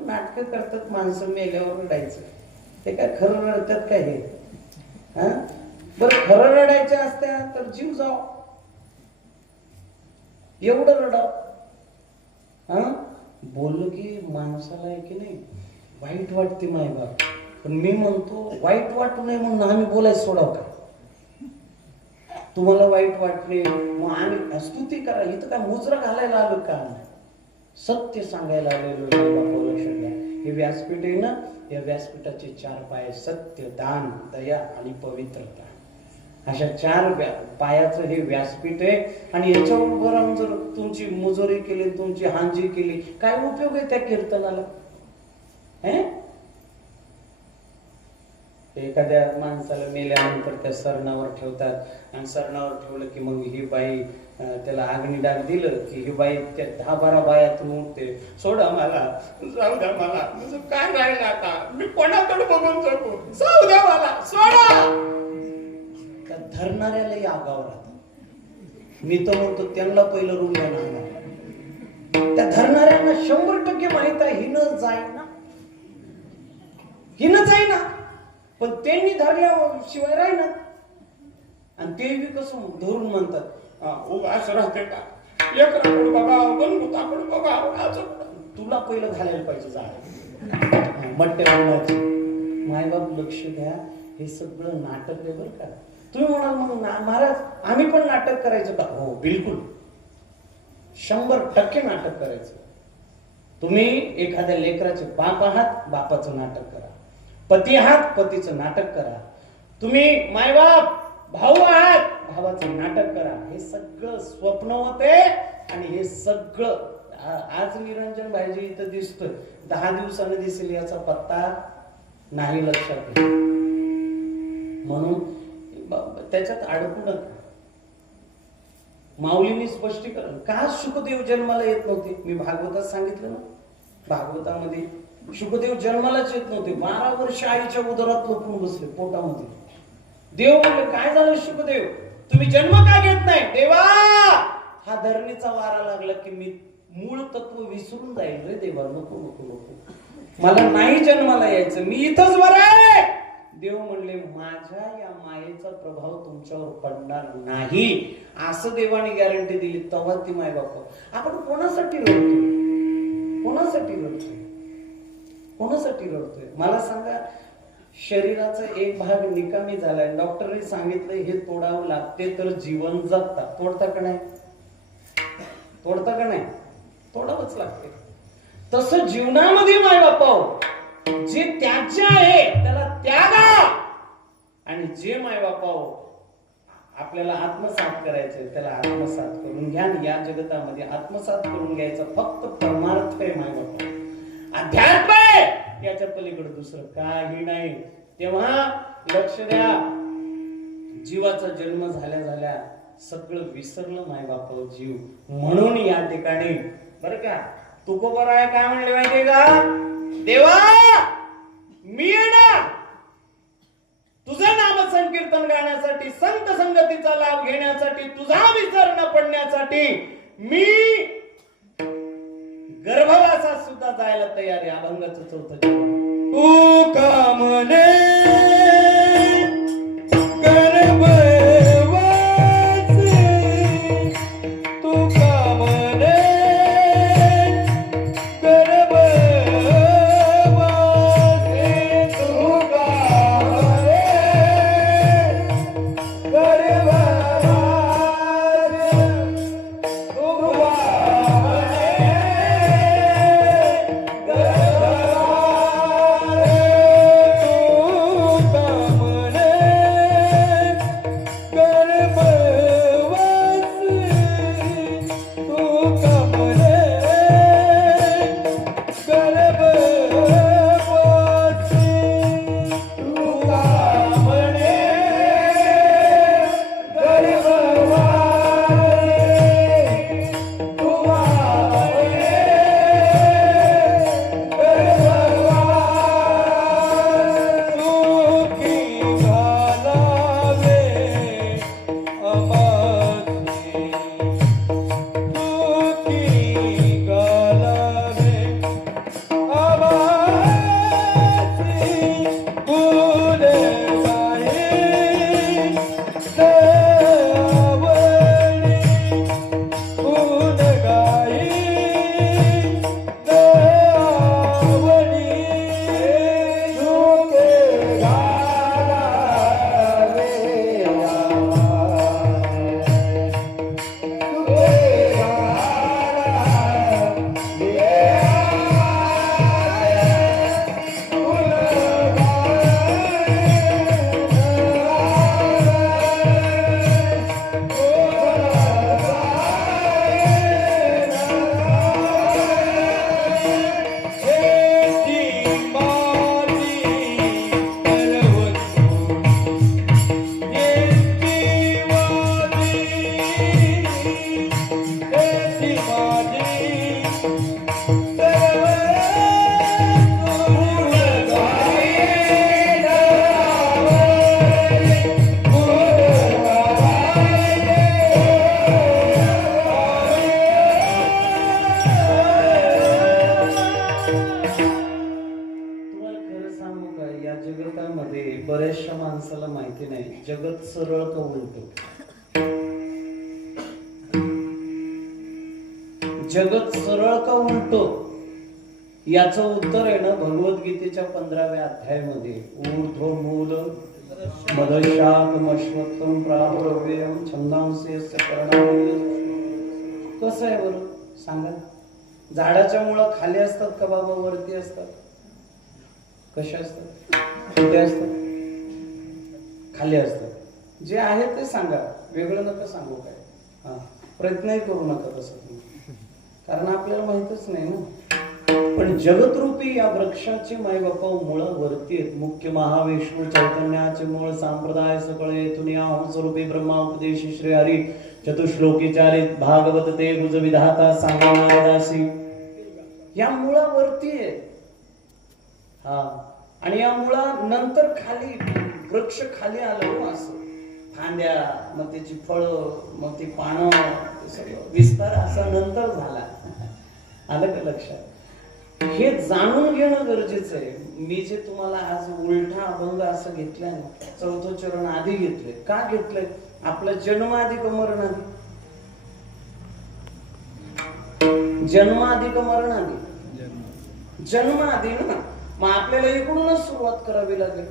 नाटक करतात. माणसं मेल्यावर रडायचं, ते काय खरं रडतात काय हे? बरं खरं रडायचं असत्या तर जीव जाव, एवढं रडाव. बोललो की माणसाला आहे की नाही वाईट वाटते माय बाप. पण मी म्हणतो वाईट वाटू नये म्हणून आम्ही बोलायचं सोडाव का? तुम्हाला वाईट वाटले मग आम्ही स्तुती करा. इथं काय मुजरा घालायला आलो का? सत्य सांगायला आलेलो. लक्षात घ्या, हे व्यासपीठ आहे ना, या व्यासपीठाचे 4 पाय: सत्य, दान, दया आणि पवित्रता. अशा 4 पायाचं हे व्यासपीठ आहे. आणि याच्यावर राहून जर तुमची मुजोरी केली, तुमची हांजी केली, काय उपयोग आहे त्या कीर्तनाला? एखाद्या माणसाला मेल्यानंतर त्या सरणावर ठेवतात आणि सरणावर ठेवलं की मग ही बाई त्याला अग्नी डाग दिलं की ही बाई त्या 10-12 बायातून उठते. सोडा मला, जाऊ द्या मला, तुझं काय राहिलं आता, मी कोणाकडे बघून जगू, जाऊ द्या मला, सोडा. त्या धरणाऱ्यालाही आगाव राहतात. मी तर म्हणतो त्यांना पहिलं रूम देणार. त्या धरणाऱ्यांना 100% माहित आहे हिनं जाईना, हिनं जाईना, पण त्यांनी धरल्याशिवाय राहीना. आणि ते बी कसं धरून म्हणतात उगाच राहते का, लेकराकडे बघावं, गणगुताकडे बघावं. तुला पहिलं घालायला पाहिजे जाळ मट्ट्या मुलाची. मायबाप लक्ष द्या, हे सगळं नाटक आहे बरं का. तुम्ही म्हणाल मग महाराज आम्ही पण नाटक करायचं का? हो बिलकुल, 100% नाटक करायचं. तुम्ही एखाद्या लेकराचे बाप आहात, बापाचं नाटक करा. पती आहात, पतीचं नाटक करा. तुम्ही मायबाप भाऊ आहात, भावाचं नाटक करा. हे सगळं स्वप्न होते. आणि हे सगळं आज निरंजन भाईजी इथं दिसतोय, 10 दिवसांनी दिसेल याचा पत्ता नाही लक्षात. म्हणून त्याच्यात अडकू नका. माऊलींनी स्पष्टीकरण का शुकदेव जन्माला येत नव्हते. मी भागवतात सांगितलं ना, भागवतामध्ये शुकदेव जन्मालाच येत नव्हते. 12 वर्ष आईच्या उदरात लपून बसले पोटामध्ये. देव म्हणले काय झालं शुकदेव, तुम्ही जन्म का घेत नाही? देवा हा धरणीचा वारा लागला की मी मूळ तत्व विसरून जाईल रे देवा, नको नको नको, मला नाही जन्माला यायचं, मी इथंच बरं आहे. देव म्हणले माझ्या या मायेचा प्रभाव तुमच्यावर पडणार नाही, असं देवाने गॅरंटी दिली. तेव्हा ती माय बाप. आपण कोणासाठी रडतोय, कोणासाठी रडतोय, कोणासाठी रडतोय मला सांगा. शरीराचा एक भाग निकामी झालाय, डॉक्टरने सांगितलंय हे तोडावं लागते तर जीवन जगता. तोडता का नाही, तोडता का नाही, तोडावंच लागते. तसं जीवनामध्ये माय बापा जे त्याच्या आहे त्याला त्यागा, आणि जे माय बापा आपल्याला आत्मसात करायचंय त्याला आत्मसात करून घ्या. या जगतामध्ये आत्मसात करून घ्यायचा फक्त परमार्थ आहे माय बापा, अध्यात्म आहे, याच्या पलीकडे दुसरं काही नाही. तेव्हा लक्ष द्या, जीवाचा जन्म झाल्या झाल्या सगळं विसरलं माय बापा जीव. म्हणून या ठिकाणी बरं का तुकोबराय काय म्हणले माहितीये का, देवा मी येणार तुझं नाम संकीर्तन गाण्यासाठी, संत संगतीचा लाभ घेण्यासाठी, तुझा विसर न पडण्यासाठी मी गर्भवासात सुद्धा जायला तयार आहे. अभंगाचं चौथं तू कामने बऱ्याचशा माणसाला माहिती नाही जगत सरळ का उलट. जगत सरळ का उलट याचं उत्तर आहे ना भगवद्गीतेच्या 15व्या अध्यायामध्ये. ऊर्ध्वमूल मदशाकमश्वत्वं प्राहुरव्ययं छंदांसी यस्य कर्णावली. कसं आहे बरं सांगा. झाडाच्या मुळं खाली असतात का बाबा वरती असतात? कशा असतात? कुठे असतात? खाली असतात. जे आहे ते सांगा, वेगळं नका सांगू. काय हा प्रयत्नही करू नका तसं तुम्ही, कारण आपल्याला माहितच नाही ना. पण जगतरूपी या वृक्षाचे मायबापा मुळं वरती आहेत. मुख्य महाविष्णू चैतन्याचे मूळ संप्रदाय सकळे येथून या स्वरूपी ब्रह्मा उपदेशी श्री हरी चतुश्लोकी चारित भागवत ते गुज विधाता सांगणादासी या मुळावरती आहे. हा आणि या मुळा नंतर खाली वृक्ष खाली आलं असं. फांद्या, मग त्याची फळं, मग ती पानं, ते सगळं विस्तार असा नंतर झाला. आलं का लक्षात? हे जाणून घेणं गरजेचं आहे. मी जे तुम्हाला आज उलटा अभंग असं घेतलंय ना, चौथं चरण आधी घेतलंय. का घेतलंय? आपलं जन्म आधी का मरण आधी? जन्म आधी का मरण आधी? जन्म आधी ना. मग आपल्याला इकडूनच सुरुवात करावी लागेल.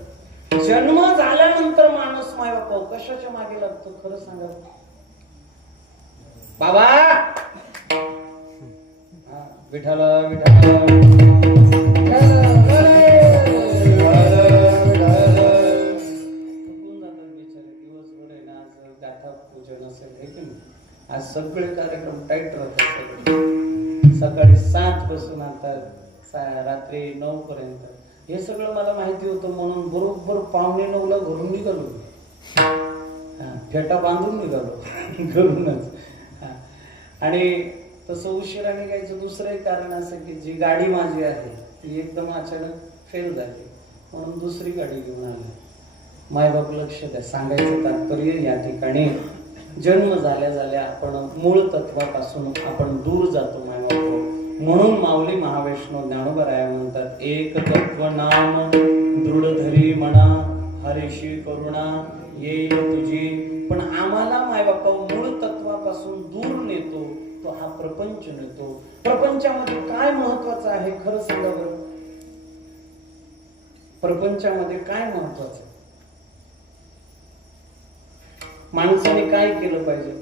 जन्म झाल्यानंतर माणूस माय बापा कशाच्या मागे लागतो? खरं सांगा बाबा. विठाल विठाल आज सगळे कार्यक्रम टाईट राहतात. सकाळी 7 पासून आता रात्री 9 पर्यंत हे सगळं मला माहिती होतं म्हणून बरोबर 8:45 घरून निघालो. फेटा बांधून निघालो घरूनच. आणि तसं उशिरा निघायचं दुसरंही कारण असं की जी गाडी माझी आहे ती एकदम अचानक फेल झाली म्हणून दुसरी गाडी घेऊन आली. मायबाप लक्ष द्या. सांगायचं तात्पर्य या ठिकाणी जन्म झाल्या झाल्या आपण मूळ तत्वापासून आपण दूर जातो मायबाप. म्हणून माऊली महावैष्णव ज्ञानोबराया म्हणतात, एक तत्व नाम दृढ धरी म्हणा, हरीशी करुणा येईल तुझी. पण आम्हाला मायबापा मूळ तत्वापासून दूर नेतो तो हा प्रपंच नेतो. प्रपंचामध्ये काय महत्वाचं आहे खरं सांगा बरं? प्रपंचामध्ये काय महत्वाचं? माणसाने काय केलं पाहिजे?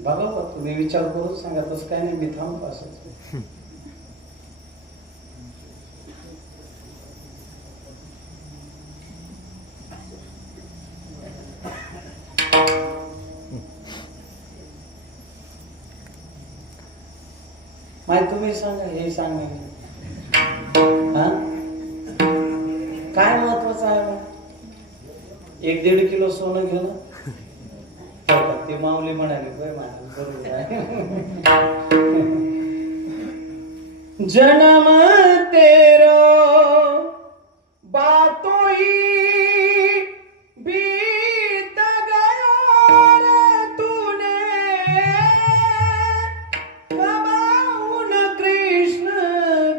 बघा तुम्ही विचार करून सांगा. तसं काय नाही, मी थांबतो असंच. माय तुम्ही सांगा. हे सांगा काय महत्वाचं आहे? मग 1-1.5 किलो सोनं घेणं. ते माऊली म्हणाले बरोबर आहे. जन्म तेरो बातों ही बीत गया रे तूने, कबाउन कृष्ण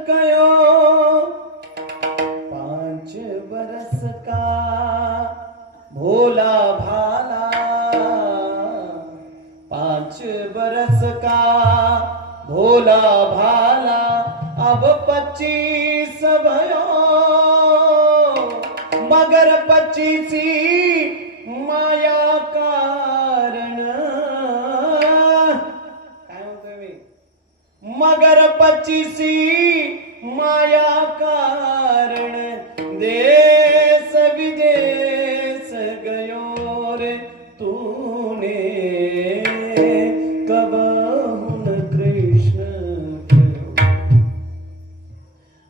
कयो 5 बरस का भोला भाला, 5 बरस का भोला भाला, अब 25 भयो मगर 25 माया कारण. काय म्हणतोय मी? मगर 25 माया कारण, देश विदेश गयो रे तूने, कबहुन कृष्ण.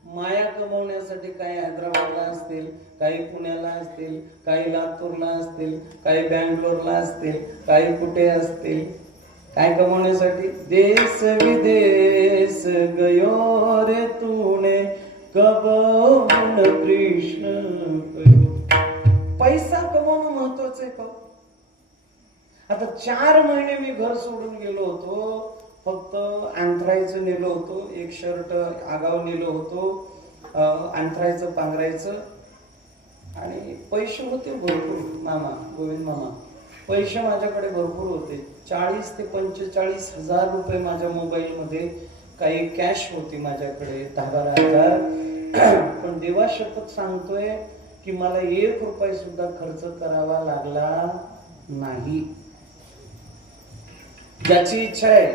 माया कमवण्यासाठी काही हैदराबादला असतील, काही पुण्याला असतील, काही लातूरला असतील, काही बँगलोरला असतील, काही कुठे असतील. काय कमवण्यासाठी? देश विदेश गयो रे तूने, कबहुन कृष्ण. पैसा कमवणं महत्वाचं आहे का? आता 4 महिने मी घर सोडून गेलो होतो. फक्त अंथरायचं नेलो होतो, एक शर्ट आगाव नेलो होतो, अंथरायचं पांघरायचं. आणि पैसे होते भरपूर. मामा गोविंद मामा पैसे माझ्याकडे भरपूर होते. 40 ते 45 हजार रुपये माझ्या मोबाईल मध्ये, काही कॅश होती माझ्याकडे 10-12 हजार. पण देवा शपथ सांगतोय की मला 1 रुपया सुद्धा खर्च करावा लागला नाही. ज्याची इच्छा आहे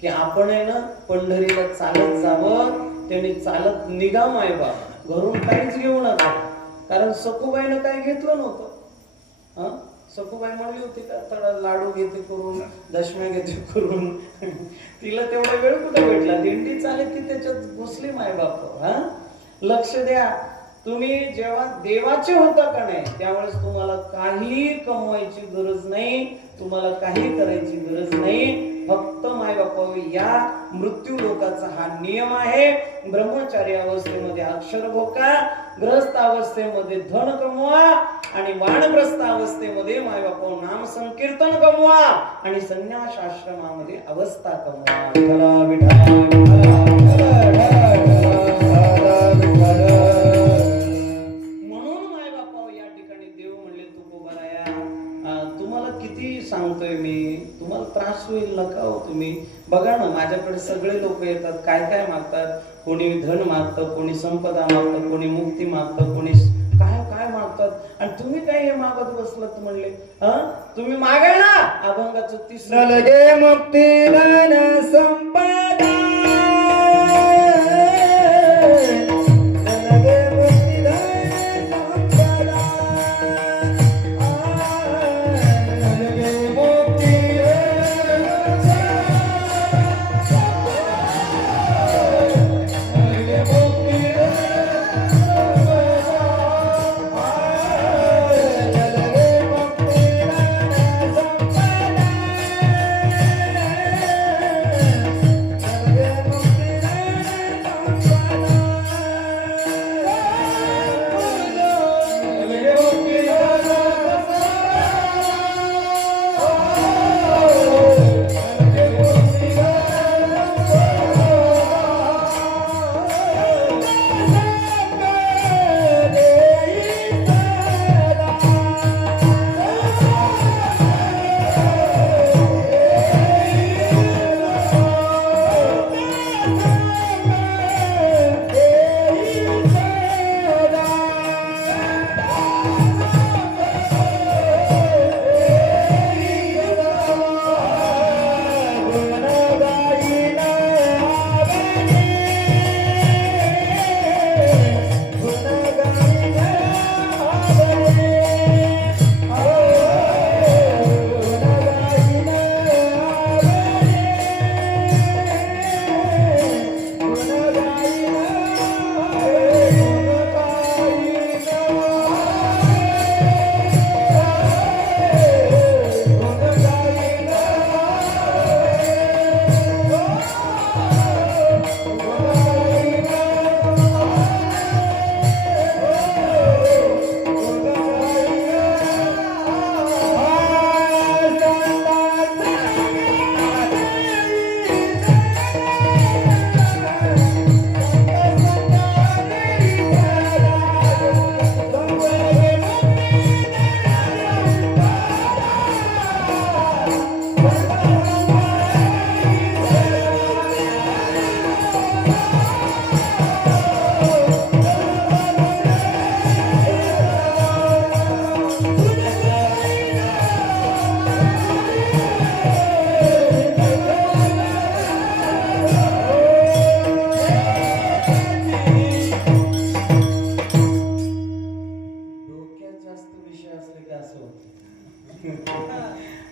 की आपण आहे ना पंढरीला चालत जावं, त्याने चालत निघा मायबा. घरून काहीच घेऊ नका. कारण सखूबाईनं काही घेतलं नव्हतं. सखूबाई म्हणली होती का थोडा लाडू घेते करून, दशम्या घेते करून. तिला तेवढा वेळ कुठे भेटला? दिंडी चालत की त्याच्यात घुसली मायबाप. लक्ष द्या. तुम्ही जेव्हा देवाचे होता का नाही त्यावेळेस तुम्हाला काही कमवायची गरज नाही, तुम्हाला काही करायची गरज नाही. फक्त मायबापावी या मृत्यू लोकाचा हा नियम आहे. ब्रह्मचारी अवस्थेमध्ये अक्षर भोका, ग्रस्त अवस्थेमध्ये धन कमवा आणि वानप्रस्थ अवस्थेमध्ये मायबापा नाम संकीर्तन कमवा आणि संन्यास आश्रमामध्ये अवस्था कमवा. विठ्ठला विठ्ठला विठ्ठला सांगतोय मी, तुम्हाला त्रास होईल नका हो. तुम्ही बघा ना, माझ्याकडे सगळे लोक येतात, काय काय मागतात. कोणी धन मागतं, कोणी संपदा मागतं, कोणी मुक्ती मागतं, कोणी काय काय मागतात. आणि तुम्ही काय हे मागत बसलात म्हणले? तुम्ही मागा ना अभंगाचं 30 लगे मुक्ती धन संपदा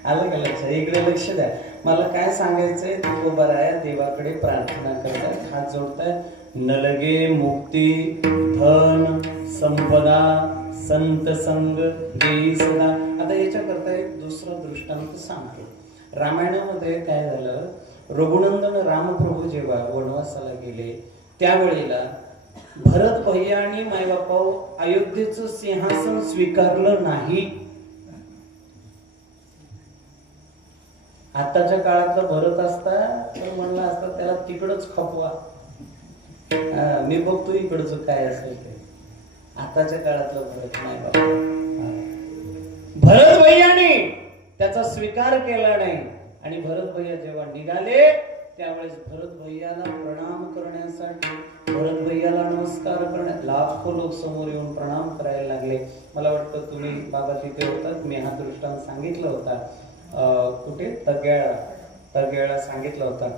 आलं का लक्ष? इकडे लक्ष द्या. मला काय सांगायचंय, तुकोबाराया देवाकडे प्रार्थना करतायत, हात जोडतायत. नलगे मुक्ती धन संपदा संत संग देई सदा. आता याच्याकरता एक दुसरा दृष्टांत सांगतो. रामायणामध्ये काय झालं, रघुनंदन रामप्रभू जेव्हा वनवासाला गेले त्यावेळेला भरत भैया आणि मायबापा अयोध्येचं सिंहासन स्वीकारलं नाही. आताच्या काळातला भरत असता तर म्हणला असता त्याला तिकडच खपवा, मी बघतो इकडचं काय असेल ते. आताच्या काळातला भरत नाही बाबा. भरत भैयाने त्याचा स्वीकार केला नाही आणि भरत भैया जेव्हा निघाले त्यावेळेस भरत भैयाला प्रणाम करण्यासाठी, भरत भैयाला नमस्कार करण्यात लाखो लोक समोर येऊन प्रणाम करायला लागले. मला वाटतं तुम्ही बाबा तिथे होतात, मी हा दृष्टांत सांगितला होता. कुठे तगेळा सांगितला होता.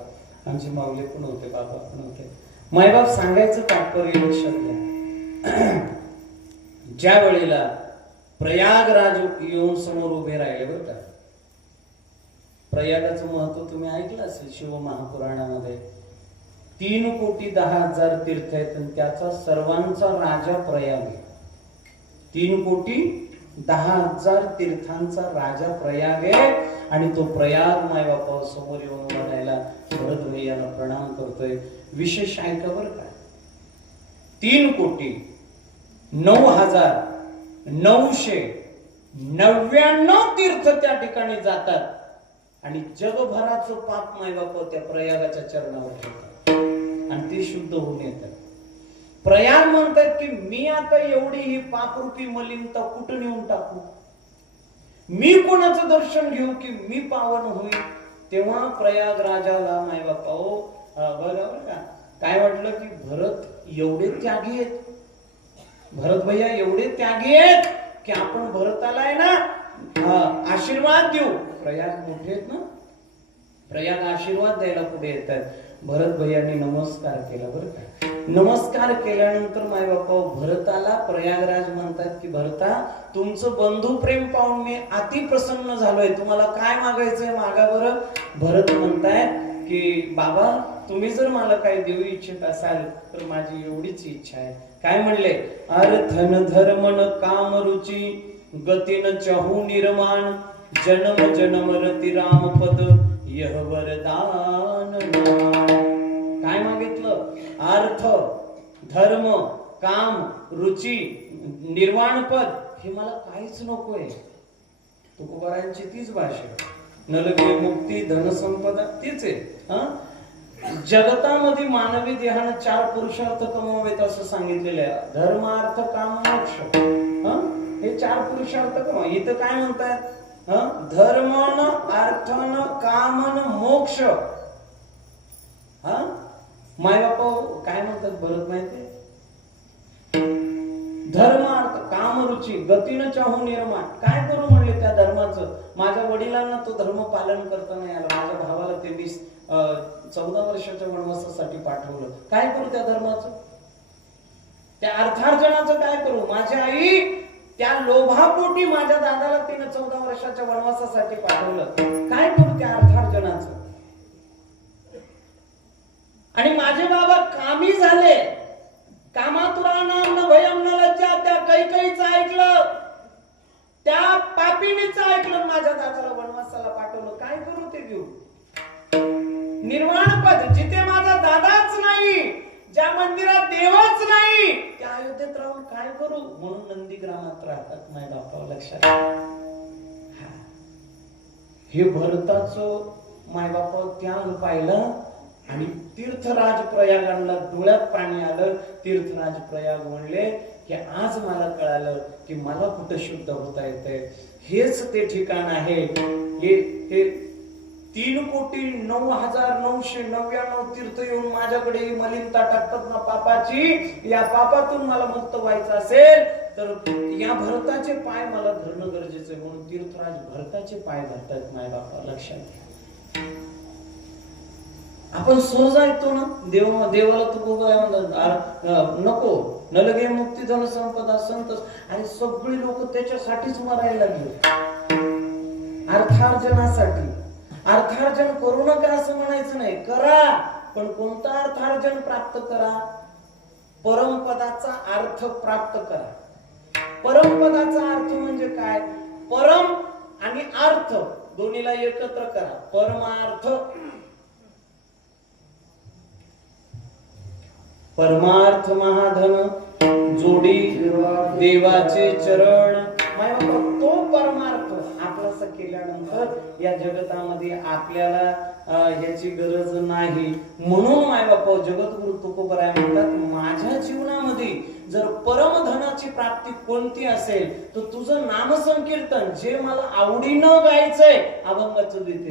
आमचे माऊली पण होते, बाबा पण होते. मायबाप सांगायचं तात्पर्य लक्षात घ्या. ज्या वेळेला प्रयागराज येऊन समोर उभे राहिले बरं का, प्रयागाचं महत्व तुम्ही ऐकलं असेल शिव महापुराणामध्ये. 3,10,00,000 तीर्थ आहेत आणि त्याचा सर्वांचा राजा प्रयाग आहे. 3,10,00,000 तीर्थांचा राजा प्रयाग आहे आणि तो प्रयाग माय बापा समोर येऊन म्हणायला भरत भैयाला प्रणाम करतोय. विशेष ऐका बरं का, 3,09,999 तीर्थ त्या ठिकाणी जातात आणि जगभराचं पाप माय बाप त्या प्रयागाच्या चरणावर ठेवतात आणि ते शुद्ध होऊन येतात. प्रयाग म्हणतात की मी आता एवढी ही पापरूपी मलिनता कुठं नेऊन टाकू, मी कोणाचं दर्शन घेऊ की मी पावन होईल. तेव्हा प्रयाग राजाला माय बापा बघा का काय वाटलं की भरत एवढे त्यागी आहेत, भरत भैया एवढे त्यागी आहेत की आपण भरताला आहे ना आशीर्वाद देऊ. प्रयाग मोठे आहेत ना, प्रयाग आशीर्वाद द्यायला पुढे येतात. भरत भैयांनी नमस्कार केला बरं का. नमस्कार केल्यानंतर माय बापा भरताला प्रयागराज म्हणतात की भरता तुमचं बंधू प्रेम पाहून मी अति प्रसन्न झालोय, तुम्हाला काय मागायचंय मागा बरं. भरत म्हणतायत की बाबा तुम्ही जर मला काही देऊ इच्छित असाल तर माझी एवढीच इच्छा आहे. काय म्हणले, अर्थन धर्मन काम रुची गतीन चहू निर्माण जन्म जन्म रती राम पद यह वरदान. काय मागितलं, अर्थ धर्म काम रुची निर्वाण पद हे मला काहीच नकोय. तुकोबारायांची तीच भाषा, नलगे मुक्ती धनसंपदा तीच आहे. जगतामध्ये मानवी देहानं 4 पुरुषार्थ कमवावेत असं सांगितलेलं आहे. धर्म अर्थ काम मोक्ष हे 4 पुरुषार्थ कमवा. इथं काय म्हणतात, धर्मन अर्थन कामन मोक्ष. माय बापा काय म्हणतात भरत माहिती, धर्म अर्थ काम रुची गतीनं चाहू निर्माण. काय करू म्हणले त्या धर्माचं, माझ्या वडिलांना तो धर्म पालन करता नाही आला, माझ्या भावाला ते 14 वर्षाच्या वनवासासाठी पाठवलं, काय करू त्या धर्माचं, त्या अर्थार्जनाचं काय करू. माझी आई त्या लोभापोटी माझ्या दादाला तिने 14 वर्षाच्या वनवासासाठी पाठवलं, काय करू त्या अर्थार्जनाचं. आणि माझे बाबा कामी झाले, कामातुरानं भयम न लज्जा, त्या कैकईचं ऐकलं, त्या पापिनीचं ऐकलं, माझ्या दादाला वनवासाला पाठवलं, काय करू ते घेऊ. निर्वाण पद जिथे माझा दादाच नाही, ज्या मंदिरात देवच नाही, त्या अयोध्येत राहून काय करू. म्हणून नंदीग्रामात राहतात माय बापा, लक्षात. हे भरताचं माय बापा त्याग पाहिलं आणि तीर्थराज प्रयागांना डोळ्यात पाणी आलं. तीर्थराज प्रयाग म्हणले की आज मला कळालं की मला कुठं शुद्ध होता येतंय. हेच ते ठिकाण आहे. हे 3,09,999 तीर्थ येऊन माझ्याकडे मलिनता टाकतात ना पापाची, या पापातून मला मुक्त व्हायचं असेल तर या भरताचे पाय मला धरणं गरजेचं आहे. म्हणून तीर्थराज भरताचे पाय धरतात माय बापा, लक्षात. आपण सहज ऐकतो ना, देवाला तू म्हणतात नको नलगे मुक्ती धन संपदा संतोष, आणि सगळी लोक त्याच्यासाठीच मरायला लागले, अर्थार्जनासाठी. अर्थार्जन करू नका असं म्हणायचं नाही, करा, पण कोणता अर्थार्जन प्राप्त करा, परमपदाचा अर्थ प्राप्त करा. परमपदाचा अर्थ म्हणजे काय, परम आणि अर्थ दोन्हीला एकत्र करा. परमार्थ, परमार्थ महाधन जोडी देवाचे चरण. माय बाबा तो परमार्थ आपलासा केल्यानंतर या जगतामध्ये आपल्याला याची गरज नाही. म्हणून माय बापा जगद्गुरु तुकोबराय म्हणतात, माझ्या जीवनामध्ये जर परमधनाची प्राप्ती कोणती असेल तर तुझं नामसंकीर्तन जे मला आवडीनं गायचंय अभंगाचं देते.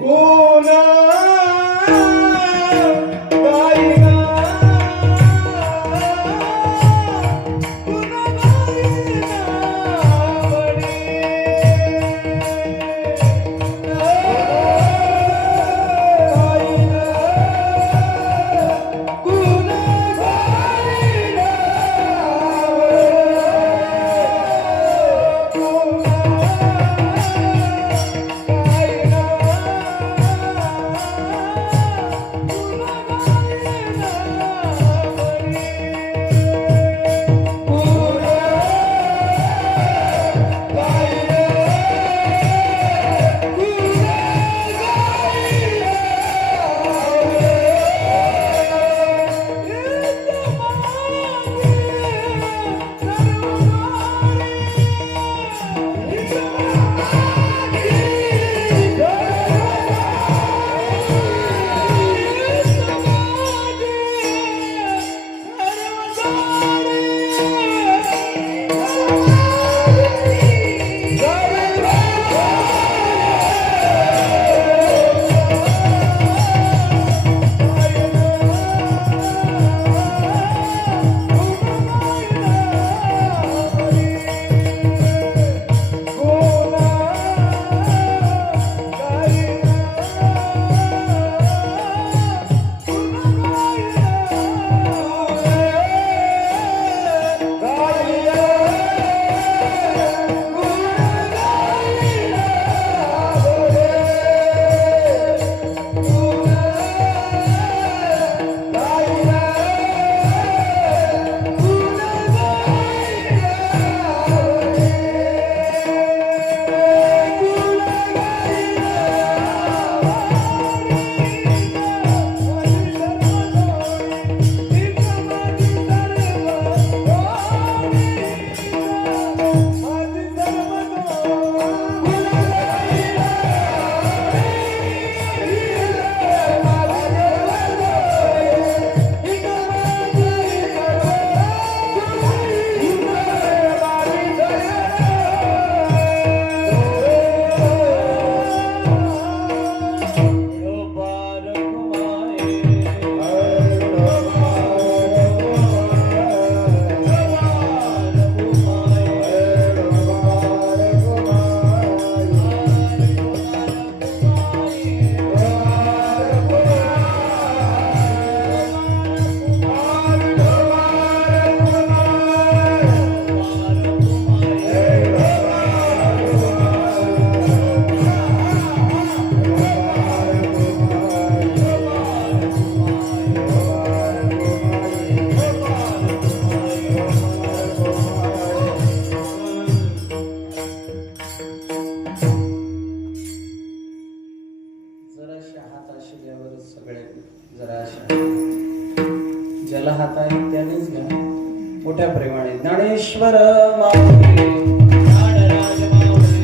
चला हात आहे त्यानेच घ्या मोठ्या प्रेमाने. ज्ञानेश्वर माऊली ज्ञानराज माऊली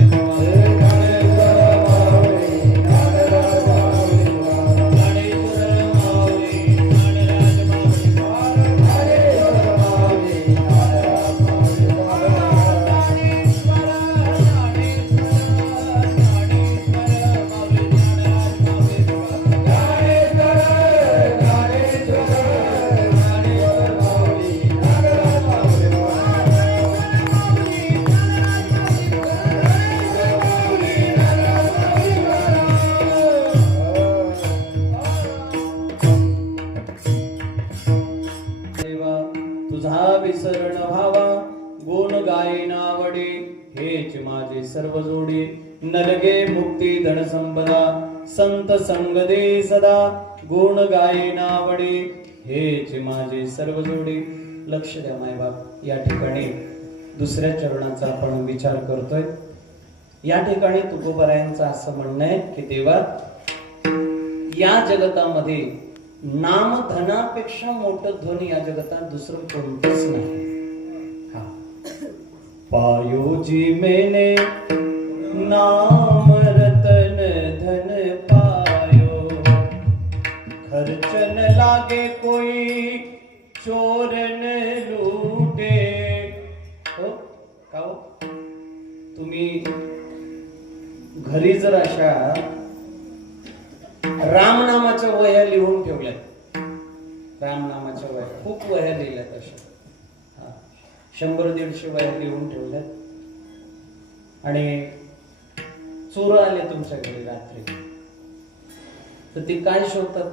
तुझा विसरण व्हावा गुण गायना आवडे हेच माझे सर्व जोडे नलगे मुक्ती धन संपदा संत संग दे सदा गुण गायना आवडे हेच माझे सर्व जोडे. लक्ष द्या मायबाप, या ठिकाणी दुसऱ्या चरणाचा आपण विचार करतोय. या ठिकाणी तुकोबारायांचं असं म्हणणं आहे की देवा, या जगतामध्ये नाम धनापेक्षा मोठं धन या जगतात दुसरं कोणतंच नाही. पायोजी मैंने नाम रतन धन पायो खर्चन लागे कोई चोरन लूटे. हो का हो? तुम्ही घरी जर अशा राम नामाच्या वह्या लिहून ठेवल्यात, राम नामाच्या वह्या खूप वह्या लिहिल्यात अशा 100-150 वह्या लिहून ठेवल्यात, आणि चोर आले तुमच्या घरी रात्री, तर ती काय शोधतात?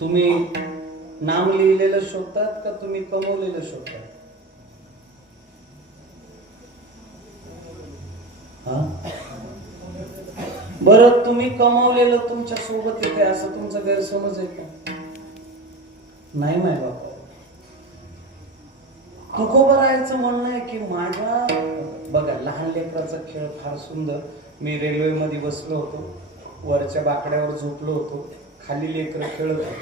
तुम्ही नाम लिहिलेलं शोधतात का तुम्ही कमवलेलं शोधतात? बरं, तुम्ही कमावलेलं तुमच्या सोबत येते असं तुमचं गैरसमज आहे का? नाही माय बाबा. तुकोबारायांचं म्हणणं आहे की माझ्या, बघा, लहान लेकराचा खेळ फार सुंदर. मी रेल्वेमध्ये बसलो होतो, वरच्या बाकड्यावर झोपलो होतो, खाली लेकर खेळत होते,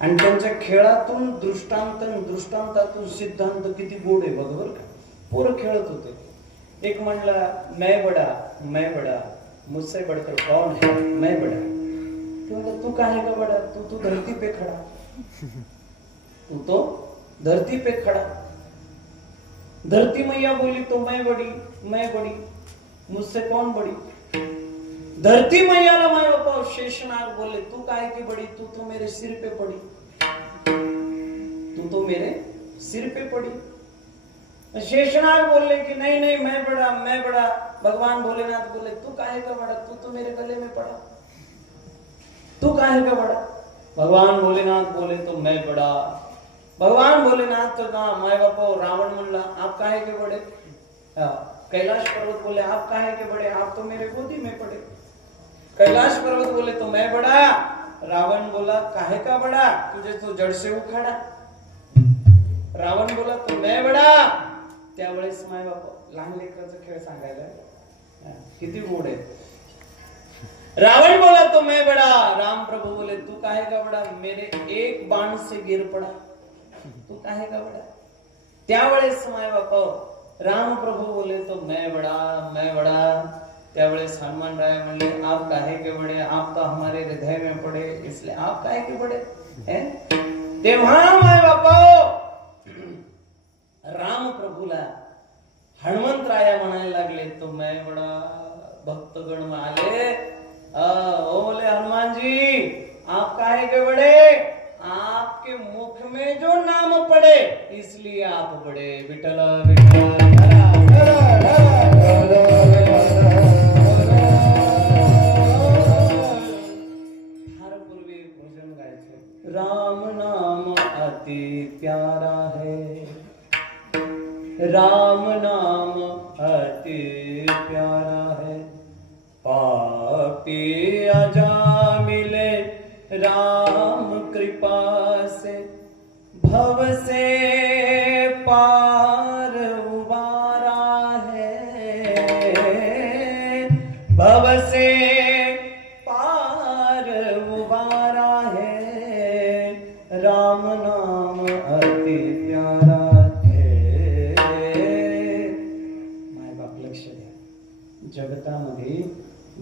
आणि त्यांच्या खेळातून दृष्टांतातून सिद्धांत किती गोड आहे बघ बरं का. पोरं खेळत होते. एक म्हणला मैं बड़ा मुझसे बढ़कर कौन है, मैं बड़ा. तू काहे का बड़ा, तू धरती पे खड़ा, तू तो धरती पे खड़ा. धरती मैया बोली तो मैं बड़ी मुझसे कौन बड़ी. धरती मैयाला माय बापा शेषनाग बोले तू काहे की बड़ी, तू तो मेरे सिर पे पड़ी, तू तो मेरे सिर पे पड़ी. शेषनाग बोले कि नहीं मैं बड़ा. भगवान भोलेनाथ बोले तू काहे का बड़ा, तू तो मेरे गले में पड़ा, तू काहे का बड़ा. भगवान भोलेनाथ बोले तो मैं बड़ा. भगवान भोलेनाथ तो कहा माय बापा रावण म्हणला आप काहे के बड़े. कैलाश पर्वत बोले आप काहे के बड़े, आप तो मेरे गोदी में पड़े. कैलाश पर्वत बोले तो मैं बड़ा. रावण बोला काहे का बड़ा, तुझे तो जड़ से उखाड़ा. रावण बोला तो मैं बड़ा. त्यावेळेस माय बापा लहान लेकराचा खेळ सांगायला किती गोड आहे. रावण बोला तो मैं बड़ा. राम प्रभु बोले तू काहे का बड़ा, मेरे एक बाण से गिर पड़ा, तू काहे का बड़ा. त्यावेळेस माय बापा राम प्रभु बोले तो मैं बड़ा. त्यावेळेस हनुमान राय म्हणले आप काहे के बड़े, आप तो हमारे हृदय में पड़े, इसलिए आप काहे के बड़े हैं. तेव्हा माय बापा राम प्रभूला हनुमंतराया म्हणायला लागले तो मैं बड़ा. भक्तगण आले, बोले हनुमान जी आप काहे के बड़े, आपके मुख में जो नाम पड़े इसलिए आप बड़े. विठल विठल हर पूर्वी भजन गायचे. राम नाम अति प्यारा है, राम नाम अति प्यारा है. पापी अजा मिले राम कृपा से, भव से पार उबारा है. भव से पार उबारा है. राम जगतामध्ये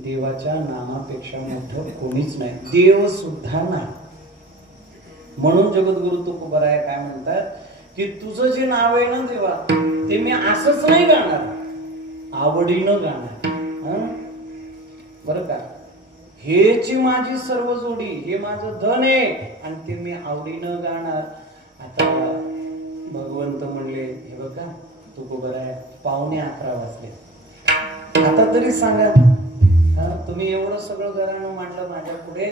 देवाच्या नामापेक्षा मोठं कोणीच नाही, देव सुद्धा नाही. म्हणून जगद्गुरु तुकोबाराय काय म्हणतात की तुझं जे नाव आहे ना देवा, ते मी असंच नाही गाणार, आवडीनं गाणार. बरं का, हेची माझी सर्व जोडी, हे माझं धन आहे आणि ते मी आवडीनं गाणार. आता भगवंत म्हणले, हे बघा तुकोबाराय 11:15 वाजले, आता तरी सांगा, तुम्ही एवढं सगळं घराणं मांडलं माझ्या पुढे,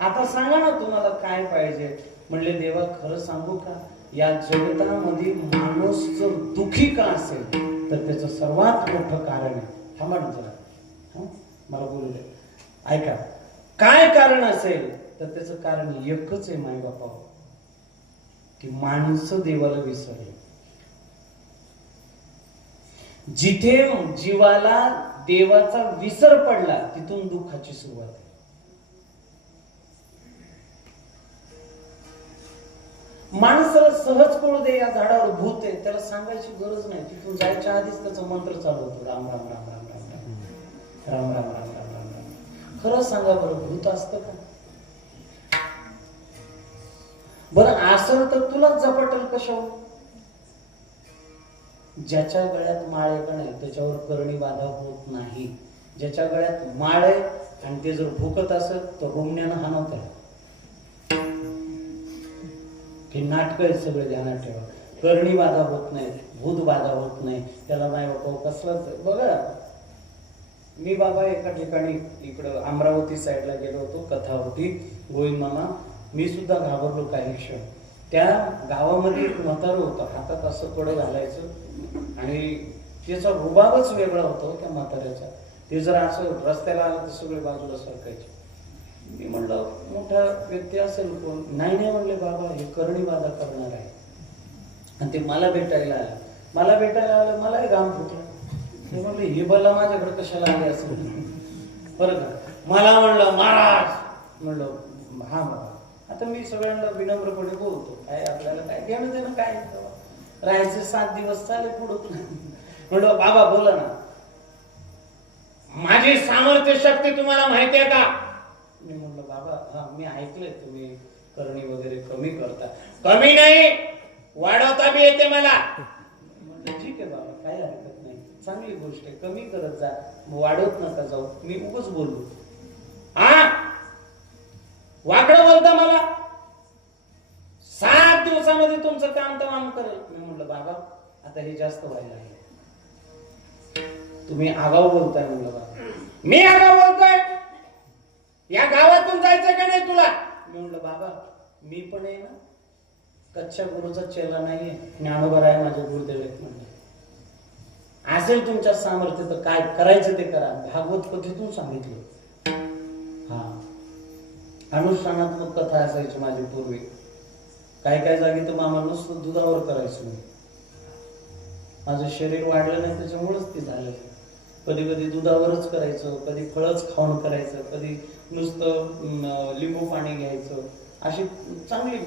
आता सांगा ना तुम्हाला काय पाहिजे. म्हणले देवा खरं सांगू का, या जगतामध्ये माणूस जर दुखी का असेल तर त्याचं सर्वात मोठं कारण आहे. थांबा ना जरा, मला बोलू दे, ऐका. काय कारण असेल तर त्याचं कारण एकच आहे माय बापा, की माणसं देवाला विसरली. जिथे जीवाला देवाचा विसर पडला तिथून दुःखाची सुरुवात आहे. माणसाला सहज कळू दे या झाडावर भूत आहे, त्याला सांगायची गरज नाही. तिथून जायच्या आधीच त्याचा मंत्र चालू होतो, राम राम राम राम राम राम राम राम राम राम राम राम. खरं सांगा बरं, भूत असतं का? बरं असं तर तुलाच झपाटल कशावर? ज्याच्या गळ्यात माळ आहे का नाही त्याच्यावर करणी बाधा होत नाही. ज्याच्या गळ्यात माळ आहे आणि ते जर भुकत असेल तर रोमण्यानं हाणवत आहे. हे नाटक आहे सगळे, ध्यानात ठेवा. करणी बाधा होत नाही, भूत बाधा होत नाही, त्याला नाही बाबा कसलंच. बघा मी बाबा एका ठिकाणी इकडं अमरावती साईडला गेलो होतो, कथा होती गोविंद मामा. मी सुद्धा घाबरलो काही क्षण. त्या गावामध्ये एक म्हातारं होतं, हातात असं कडं घालायचं आणि त्याचा रुबाबच वेगळा होता त्या म्हाताऱ्याचा. ते जर असं रस्त्याला आलं तर सगळे बाजूला सरकायचे. मी म्हणलं मोठा व्यक्ती असेल कोण? नाही नाही म्हणले बाबा हे करणी बाधा करणार आहे. आणि ते मला भेटायला आलं. मलाही घाम फुटला. ते म्हणले हे बला माझ्याकडे कशाला आले असेल. बरं का, मला म्हणलं महाराज, म्हणलं हा बाबा. आता मी सगळ्यांना विनम्रपणे बोलतो, काय आपल्याला काय घेणं देणं काय, राहायचे 7 दिवस चाले पुढं. म्हणलं बाबा बोला ना, माझी सामर्थ्य शक्ती तुम्हाला माहिती आहे का? मी म्हणलं बाबा हा मी ऐकलंय तुम्ही करणी वगैरे कमी करता. कमी नाही, वाढवता बी येते मला. म्हणलं ठीक आहे बाबा, काही हरकत नाही, चांगली गोष्ट आहे, कमी करत जा, वाढवत नका जाऊ. मी उगाच बोललो. हा वाकडं बोलता मला, 7 दिवसामध्ये तुमचं काम तमाम करेल. मी म्हणलं बाबा आता हे जास्त व्हायला लागलं, तुम्ही आगाऊ बोलताय. म्हणलं बाबा मी आगाऊ बोलतोय? या गावातून जायचं का नाही तुला? मी म्हणलं बाबा मी पण आहे ना कच्च्या गुरुचा चेला नाहीये, ज्ञानोबा आहे माझे गुरुदेव आहेत. म्हणलं असेल तुमच्या सामर्थ्य तर काय करायचं ते करा. भागवत कथेतून सांगितलं. हा अनुष्ठानात्मक कथा असायची माझी पूर्वी. काय काय जागी तर मामा नुसतं दुधावर करायचं नाही. माझं शरीर वाढलं नाही त्याच्यामुळेच ते झालं. कधी कधी दुधावरच करायचं, कधी फळच खाऊन करायचं, कधी नुसतं लिंबू पाणी घ्यायचं. अशी चांगली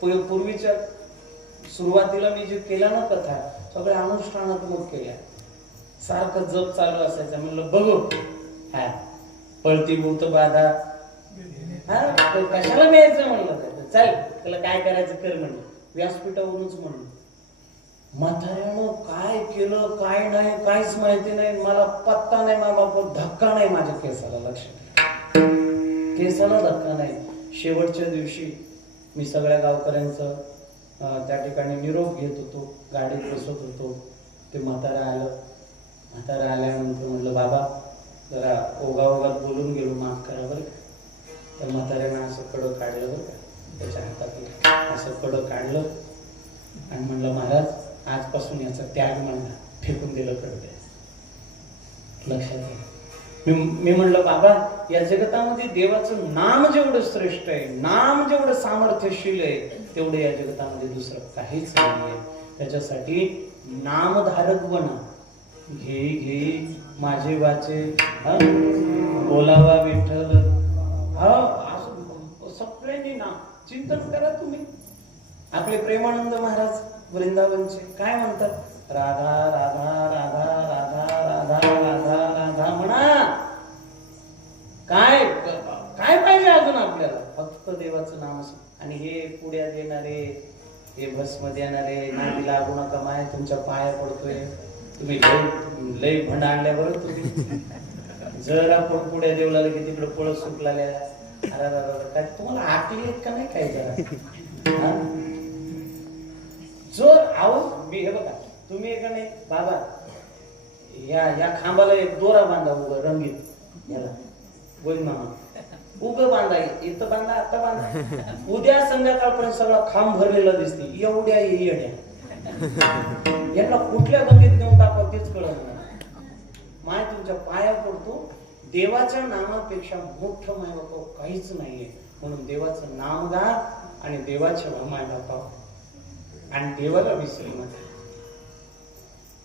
पूर्वीच्या सुरुवातीला मी जे केल्या ना कथा सगळ्या अनुष्ठानात्मक केल्या. सारखं जप चालू असायचं. म्हणलं बघू हा पळती भूत बाधा, हा कशाला मिळायचं म्हणलं, चल त्याला काय करायचं कर म्हणलं. व्यासपीठावरूनच म्हणलं. म्हाताऱ्यानं काय केलं काय नाही काहीच माहिती नाही, मला पत्ता नाही, मामा धक्का नाही माझ्या केसाला, लक्षात केसाला धक्का नाही. शेवटच्या दिवशी मी सगळ्या गावकऱ्यांचं त्या ठिकाणी निरोप घेत होतो, गाडीत बसत होतो. ते म्हातारा आलं. म्हातारा आल्यानंतर म्हणलं बाबा जरा ओघाओघात बोलून गेलो, माफ करा बरं. त्या म्हाताऱ्यानं असं कडं काढलं बरं का, त्याच्या हातातलं असं कडं काढलं आणि म्हणलं महाराज आजपासून याचा त्याग म्हणला, फेकून दिलं कडं. लक्षात घ्या. मी म्हणलं बाबा या जगतामध्ये देवाचं नाम जेवढं श्रेष्ठ आहे, नाम जेवढं सामर्थ्यशील आहे, तेवढं या जगतामध्ये दुसरं काहीच नाही आहे. त्याच्यासाठी नामधारक बना. घे घे माझे वाचे बोलावा विठ्ठल. हा असं सगळ्यांनी ना चिंतन करा तुम्ही. आपले प्रेमानंद महाराज वृंदावनचे काय म्हणतात, राधा राधा राधा राधा राधा राधा राधा राधा म्हणा. काय काय पाहिजे अजून आपल्याला? फक्त देवाचं नाम. आणि हे पुढ्या देणारे, हे भस्म देणारे, नादी लागू नका माय, तुमच्या पाया पडतोय. तुम्ही लय भंड आणल्यावर तुम्ही जर आपण पुढ्या देवला की तिकडे पळत सुटलाल्या. अरे काय तुम्हाला आकली आहेत का नाही काय जरा? जर आहो मी हे बघा, तुम्ही एका नाही बाबा या खांबाला एक दोरा बांधा उभं रंगीत, याला बोल मामा उभं बांधा, इथं बांधा, आता बांधा. उद्या संध्याकाळपर्यंत सगळा खांब भरलेला दिसते. एवढ्या येड्या यांना कुठल्या गंगेत नेऊन टाकावं तेच कळत नाही. माय तुमच्या पाया पडतो. देवाच्या नामापेक्षा मोठं माय बापा काहीच नाहीये. म्हणून देवाचं नाम गा आणि देवाच्या माय बापा आणि देवाला विसरू नका.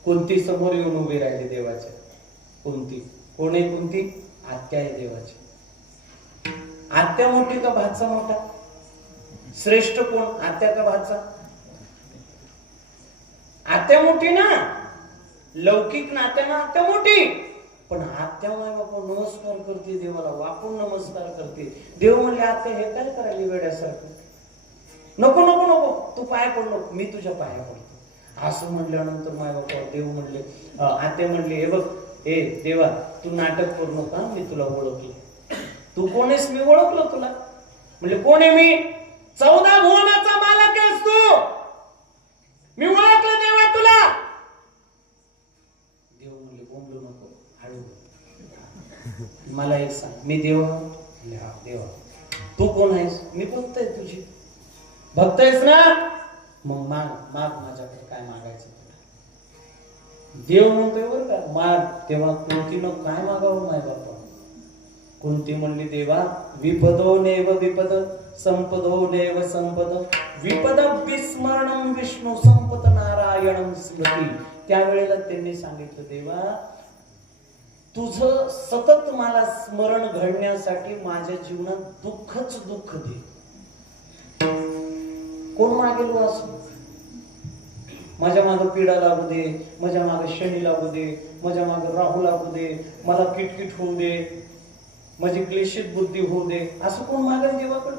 कोणती समोर येऊन उभी राहिली देवाच्या? कोणती? कोण आहे कोणती? आत्या आहे देवाची. आत्या मोठी का भाचा मोठा? श्रेष्ठ कोण? आत्या का भाचा? आत्या मोठी ना. लौकिक नात्यानं आत्या मोठी. पण आत्या माय बापा नमस्कार करते देवाला, वाकून नमस्कार करते. देव म्हणले आत्या हे काय करायला वेड्यासारखं? नको नको नको, तू पाया पड नको, मी तुझ्या पाया पडतो. असं म्हणल्यानंतर माय बापा देव म्हणले, आत्या म्हणले हे बघ ए देवा तू नाटक करू नका, मी तुला ओळखले. तू कोण आहेस? मी ओळखलं तुला. म्हणले कोण आहे मी? 14 भुवनाचा मालक आहेस तू. मी ओळखलं देवा तुला. देव म्हणले बोंबलू नको, हळू. मला एक सांग, मी देव? हा देवा. तू कोण आहेस? मी भक्त आहे तुझी. भक्त आहेस ना? मग माग माग माझ्याकडे काय मागायचं तुला? देव म्हणतोय बरं का माग. तेव्हा कुंतीनं काय मागावं माय बापा? कुंती म्हणली देवा विपदो नेव विपद संपदो नेव संपद विपद विस्मरणं विष्णू संपत नारायणं स्मृती. त्यावेळेला त्यांनी सांगितलं देवा तुझं सतत मला स्मरण घडण्यासाठी माझ्या जीवनात दुःखच दुःख दे. कोण मागेल असं? माझ्या मागे पिढा लागू दे, माझ्या मागे शनी लागू दे, माझ्या मागे राहू लागू दे, मला किटकिट होऊ दे, माझी क्लेशित बुद्धी होऊ दे, असं कोण मागेल देवाकडे?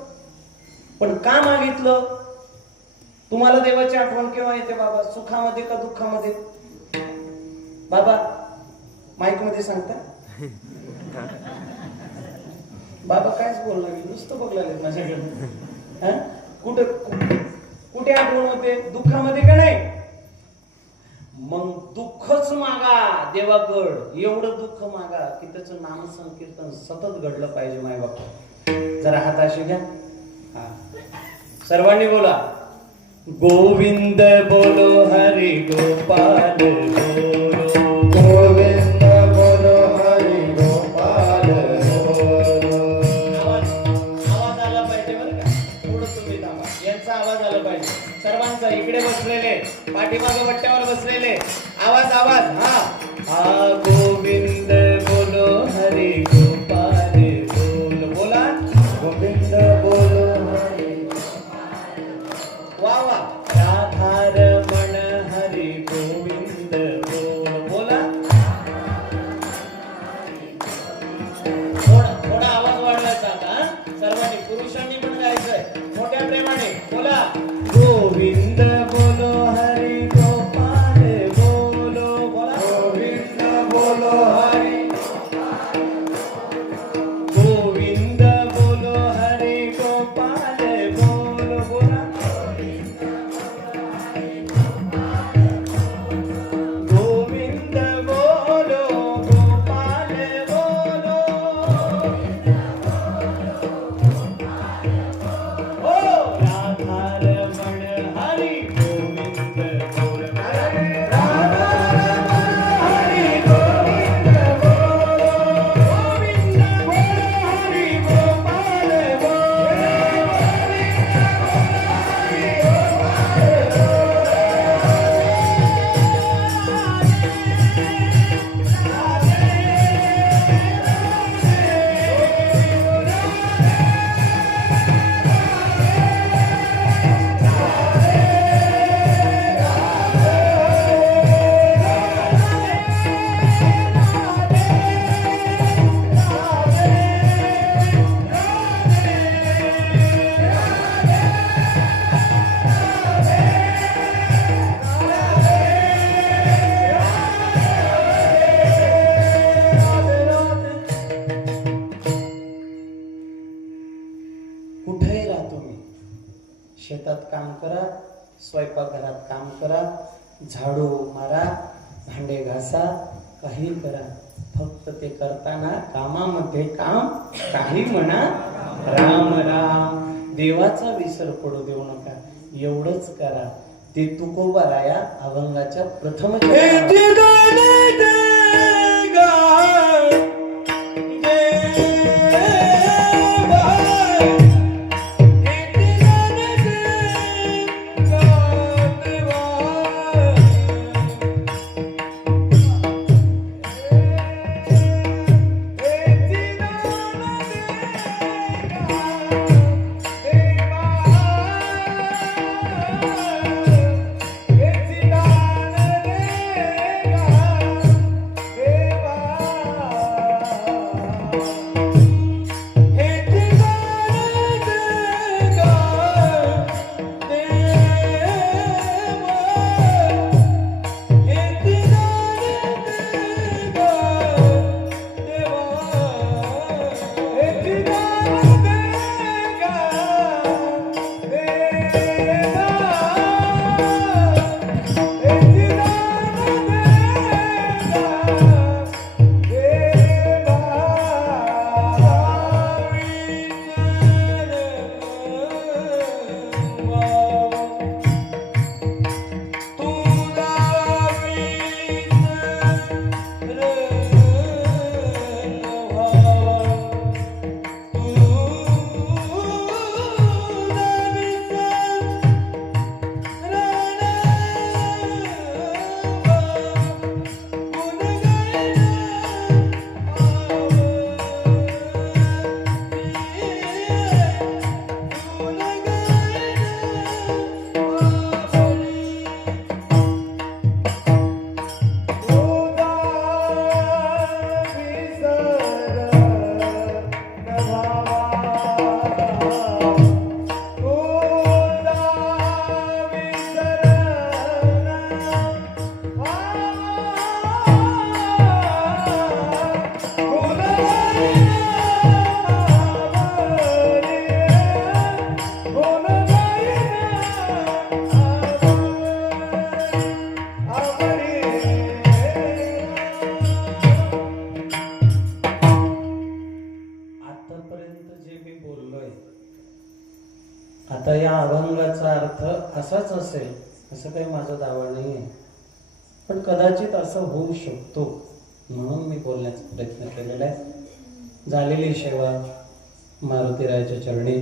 पण का मागितलं? तुम्हाला देवाची आठवण केव्हा येते बाबा? सुखामध्ये का दुःखामध्ये? बाबा माईक मध्ये सांगता. बाबा कायच बोलणार, नुसतं बघलाय माझ्याकडे. कुठे कुठे आठवण होते? दुःखामध्ये का नाही? मग दुःखच मागा देवाकड. एवढं दुःख मागा की त्याचं नाम संकीर्तन सतत घडलं पाहिजे माय बापा. जरा हाताशी घ्या. हा सर्वांनी बोला गोविंद बोलो हरी गोपाल बोलो. गोविंद बोलो हरी गोपाल बोलो. आवाज आला पाहिजे बरं का. थोडं तुम्ही थांबा, यांचा आवाज आला पाहिजे सर्वांचा. इकडे बसलेले, पाठीमागे वट्ट्यावर बसलेले, आवाज आवाज. हा गोविंद बोलो हरी गोपाल बोलो. बोला गोविंद बोलो हरी. वा वा. राधारमण हरी गोविंद बोलो. बोला थोडा आवाज वाढवायचा आता. सर्वांनी पुरुषांनी पण गायचंय मोठ्या प्रेमाने. बोला गोविंद बोलो हरी गोपाल बोलो. बोला गोविंद बोलो हरी गोविंद बोलो हरी गोपाल बोलो. बोला गोविंद बोलो गोपाल बोलो. शेतात काम करा, स्वयंपाकघरात काम करा, झाडू मारा, भांडे घासा, काही करा, फक्त ते करताना कामामध्ये काम, काही म्हणा राम राम. देवाचा विसर पडू देऊ नका, एवढंच करा. ते तुकोबाराया अभंगाच्या प्रथम आता या अभंगाचा अर्थ असाच असेल असं काही माझा दावा नाही आहे, पण कदाचित असं होऊ शकतो म्हणून मी बोलण्याचा प्रयत्न केलेला आहे. झालेली सेवा मारुतीरायाच्या चरणी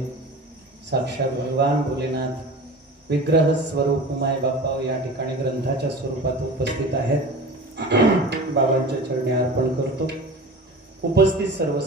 साक्षात भगवान भोलेनाथ विग्रह स्वरूप उमाय बाप्पा या ठिकाणी ग्रंथाच्या स्वरूपात उपस्थित आहेत. बाबांच्या चरणी अर्पण करतो. उपस्थित सर्व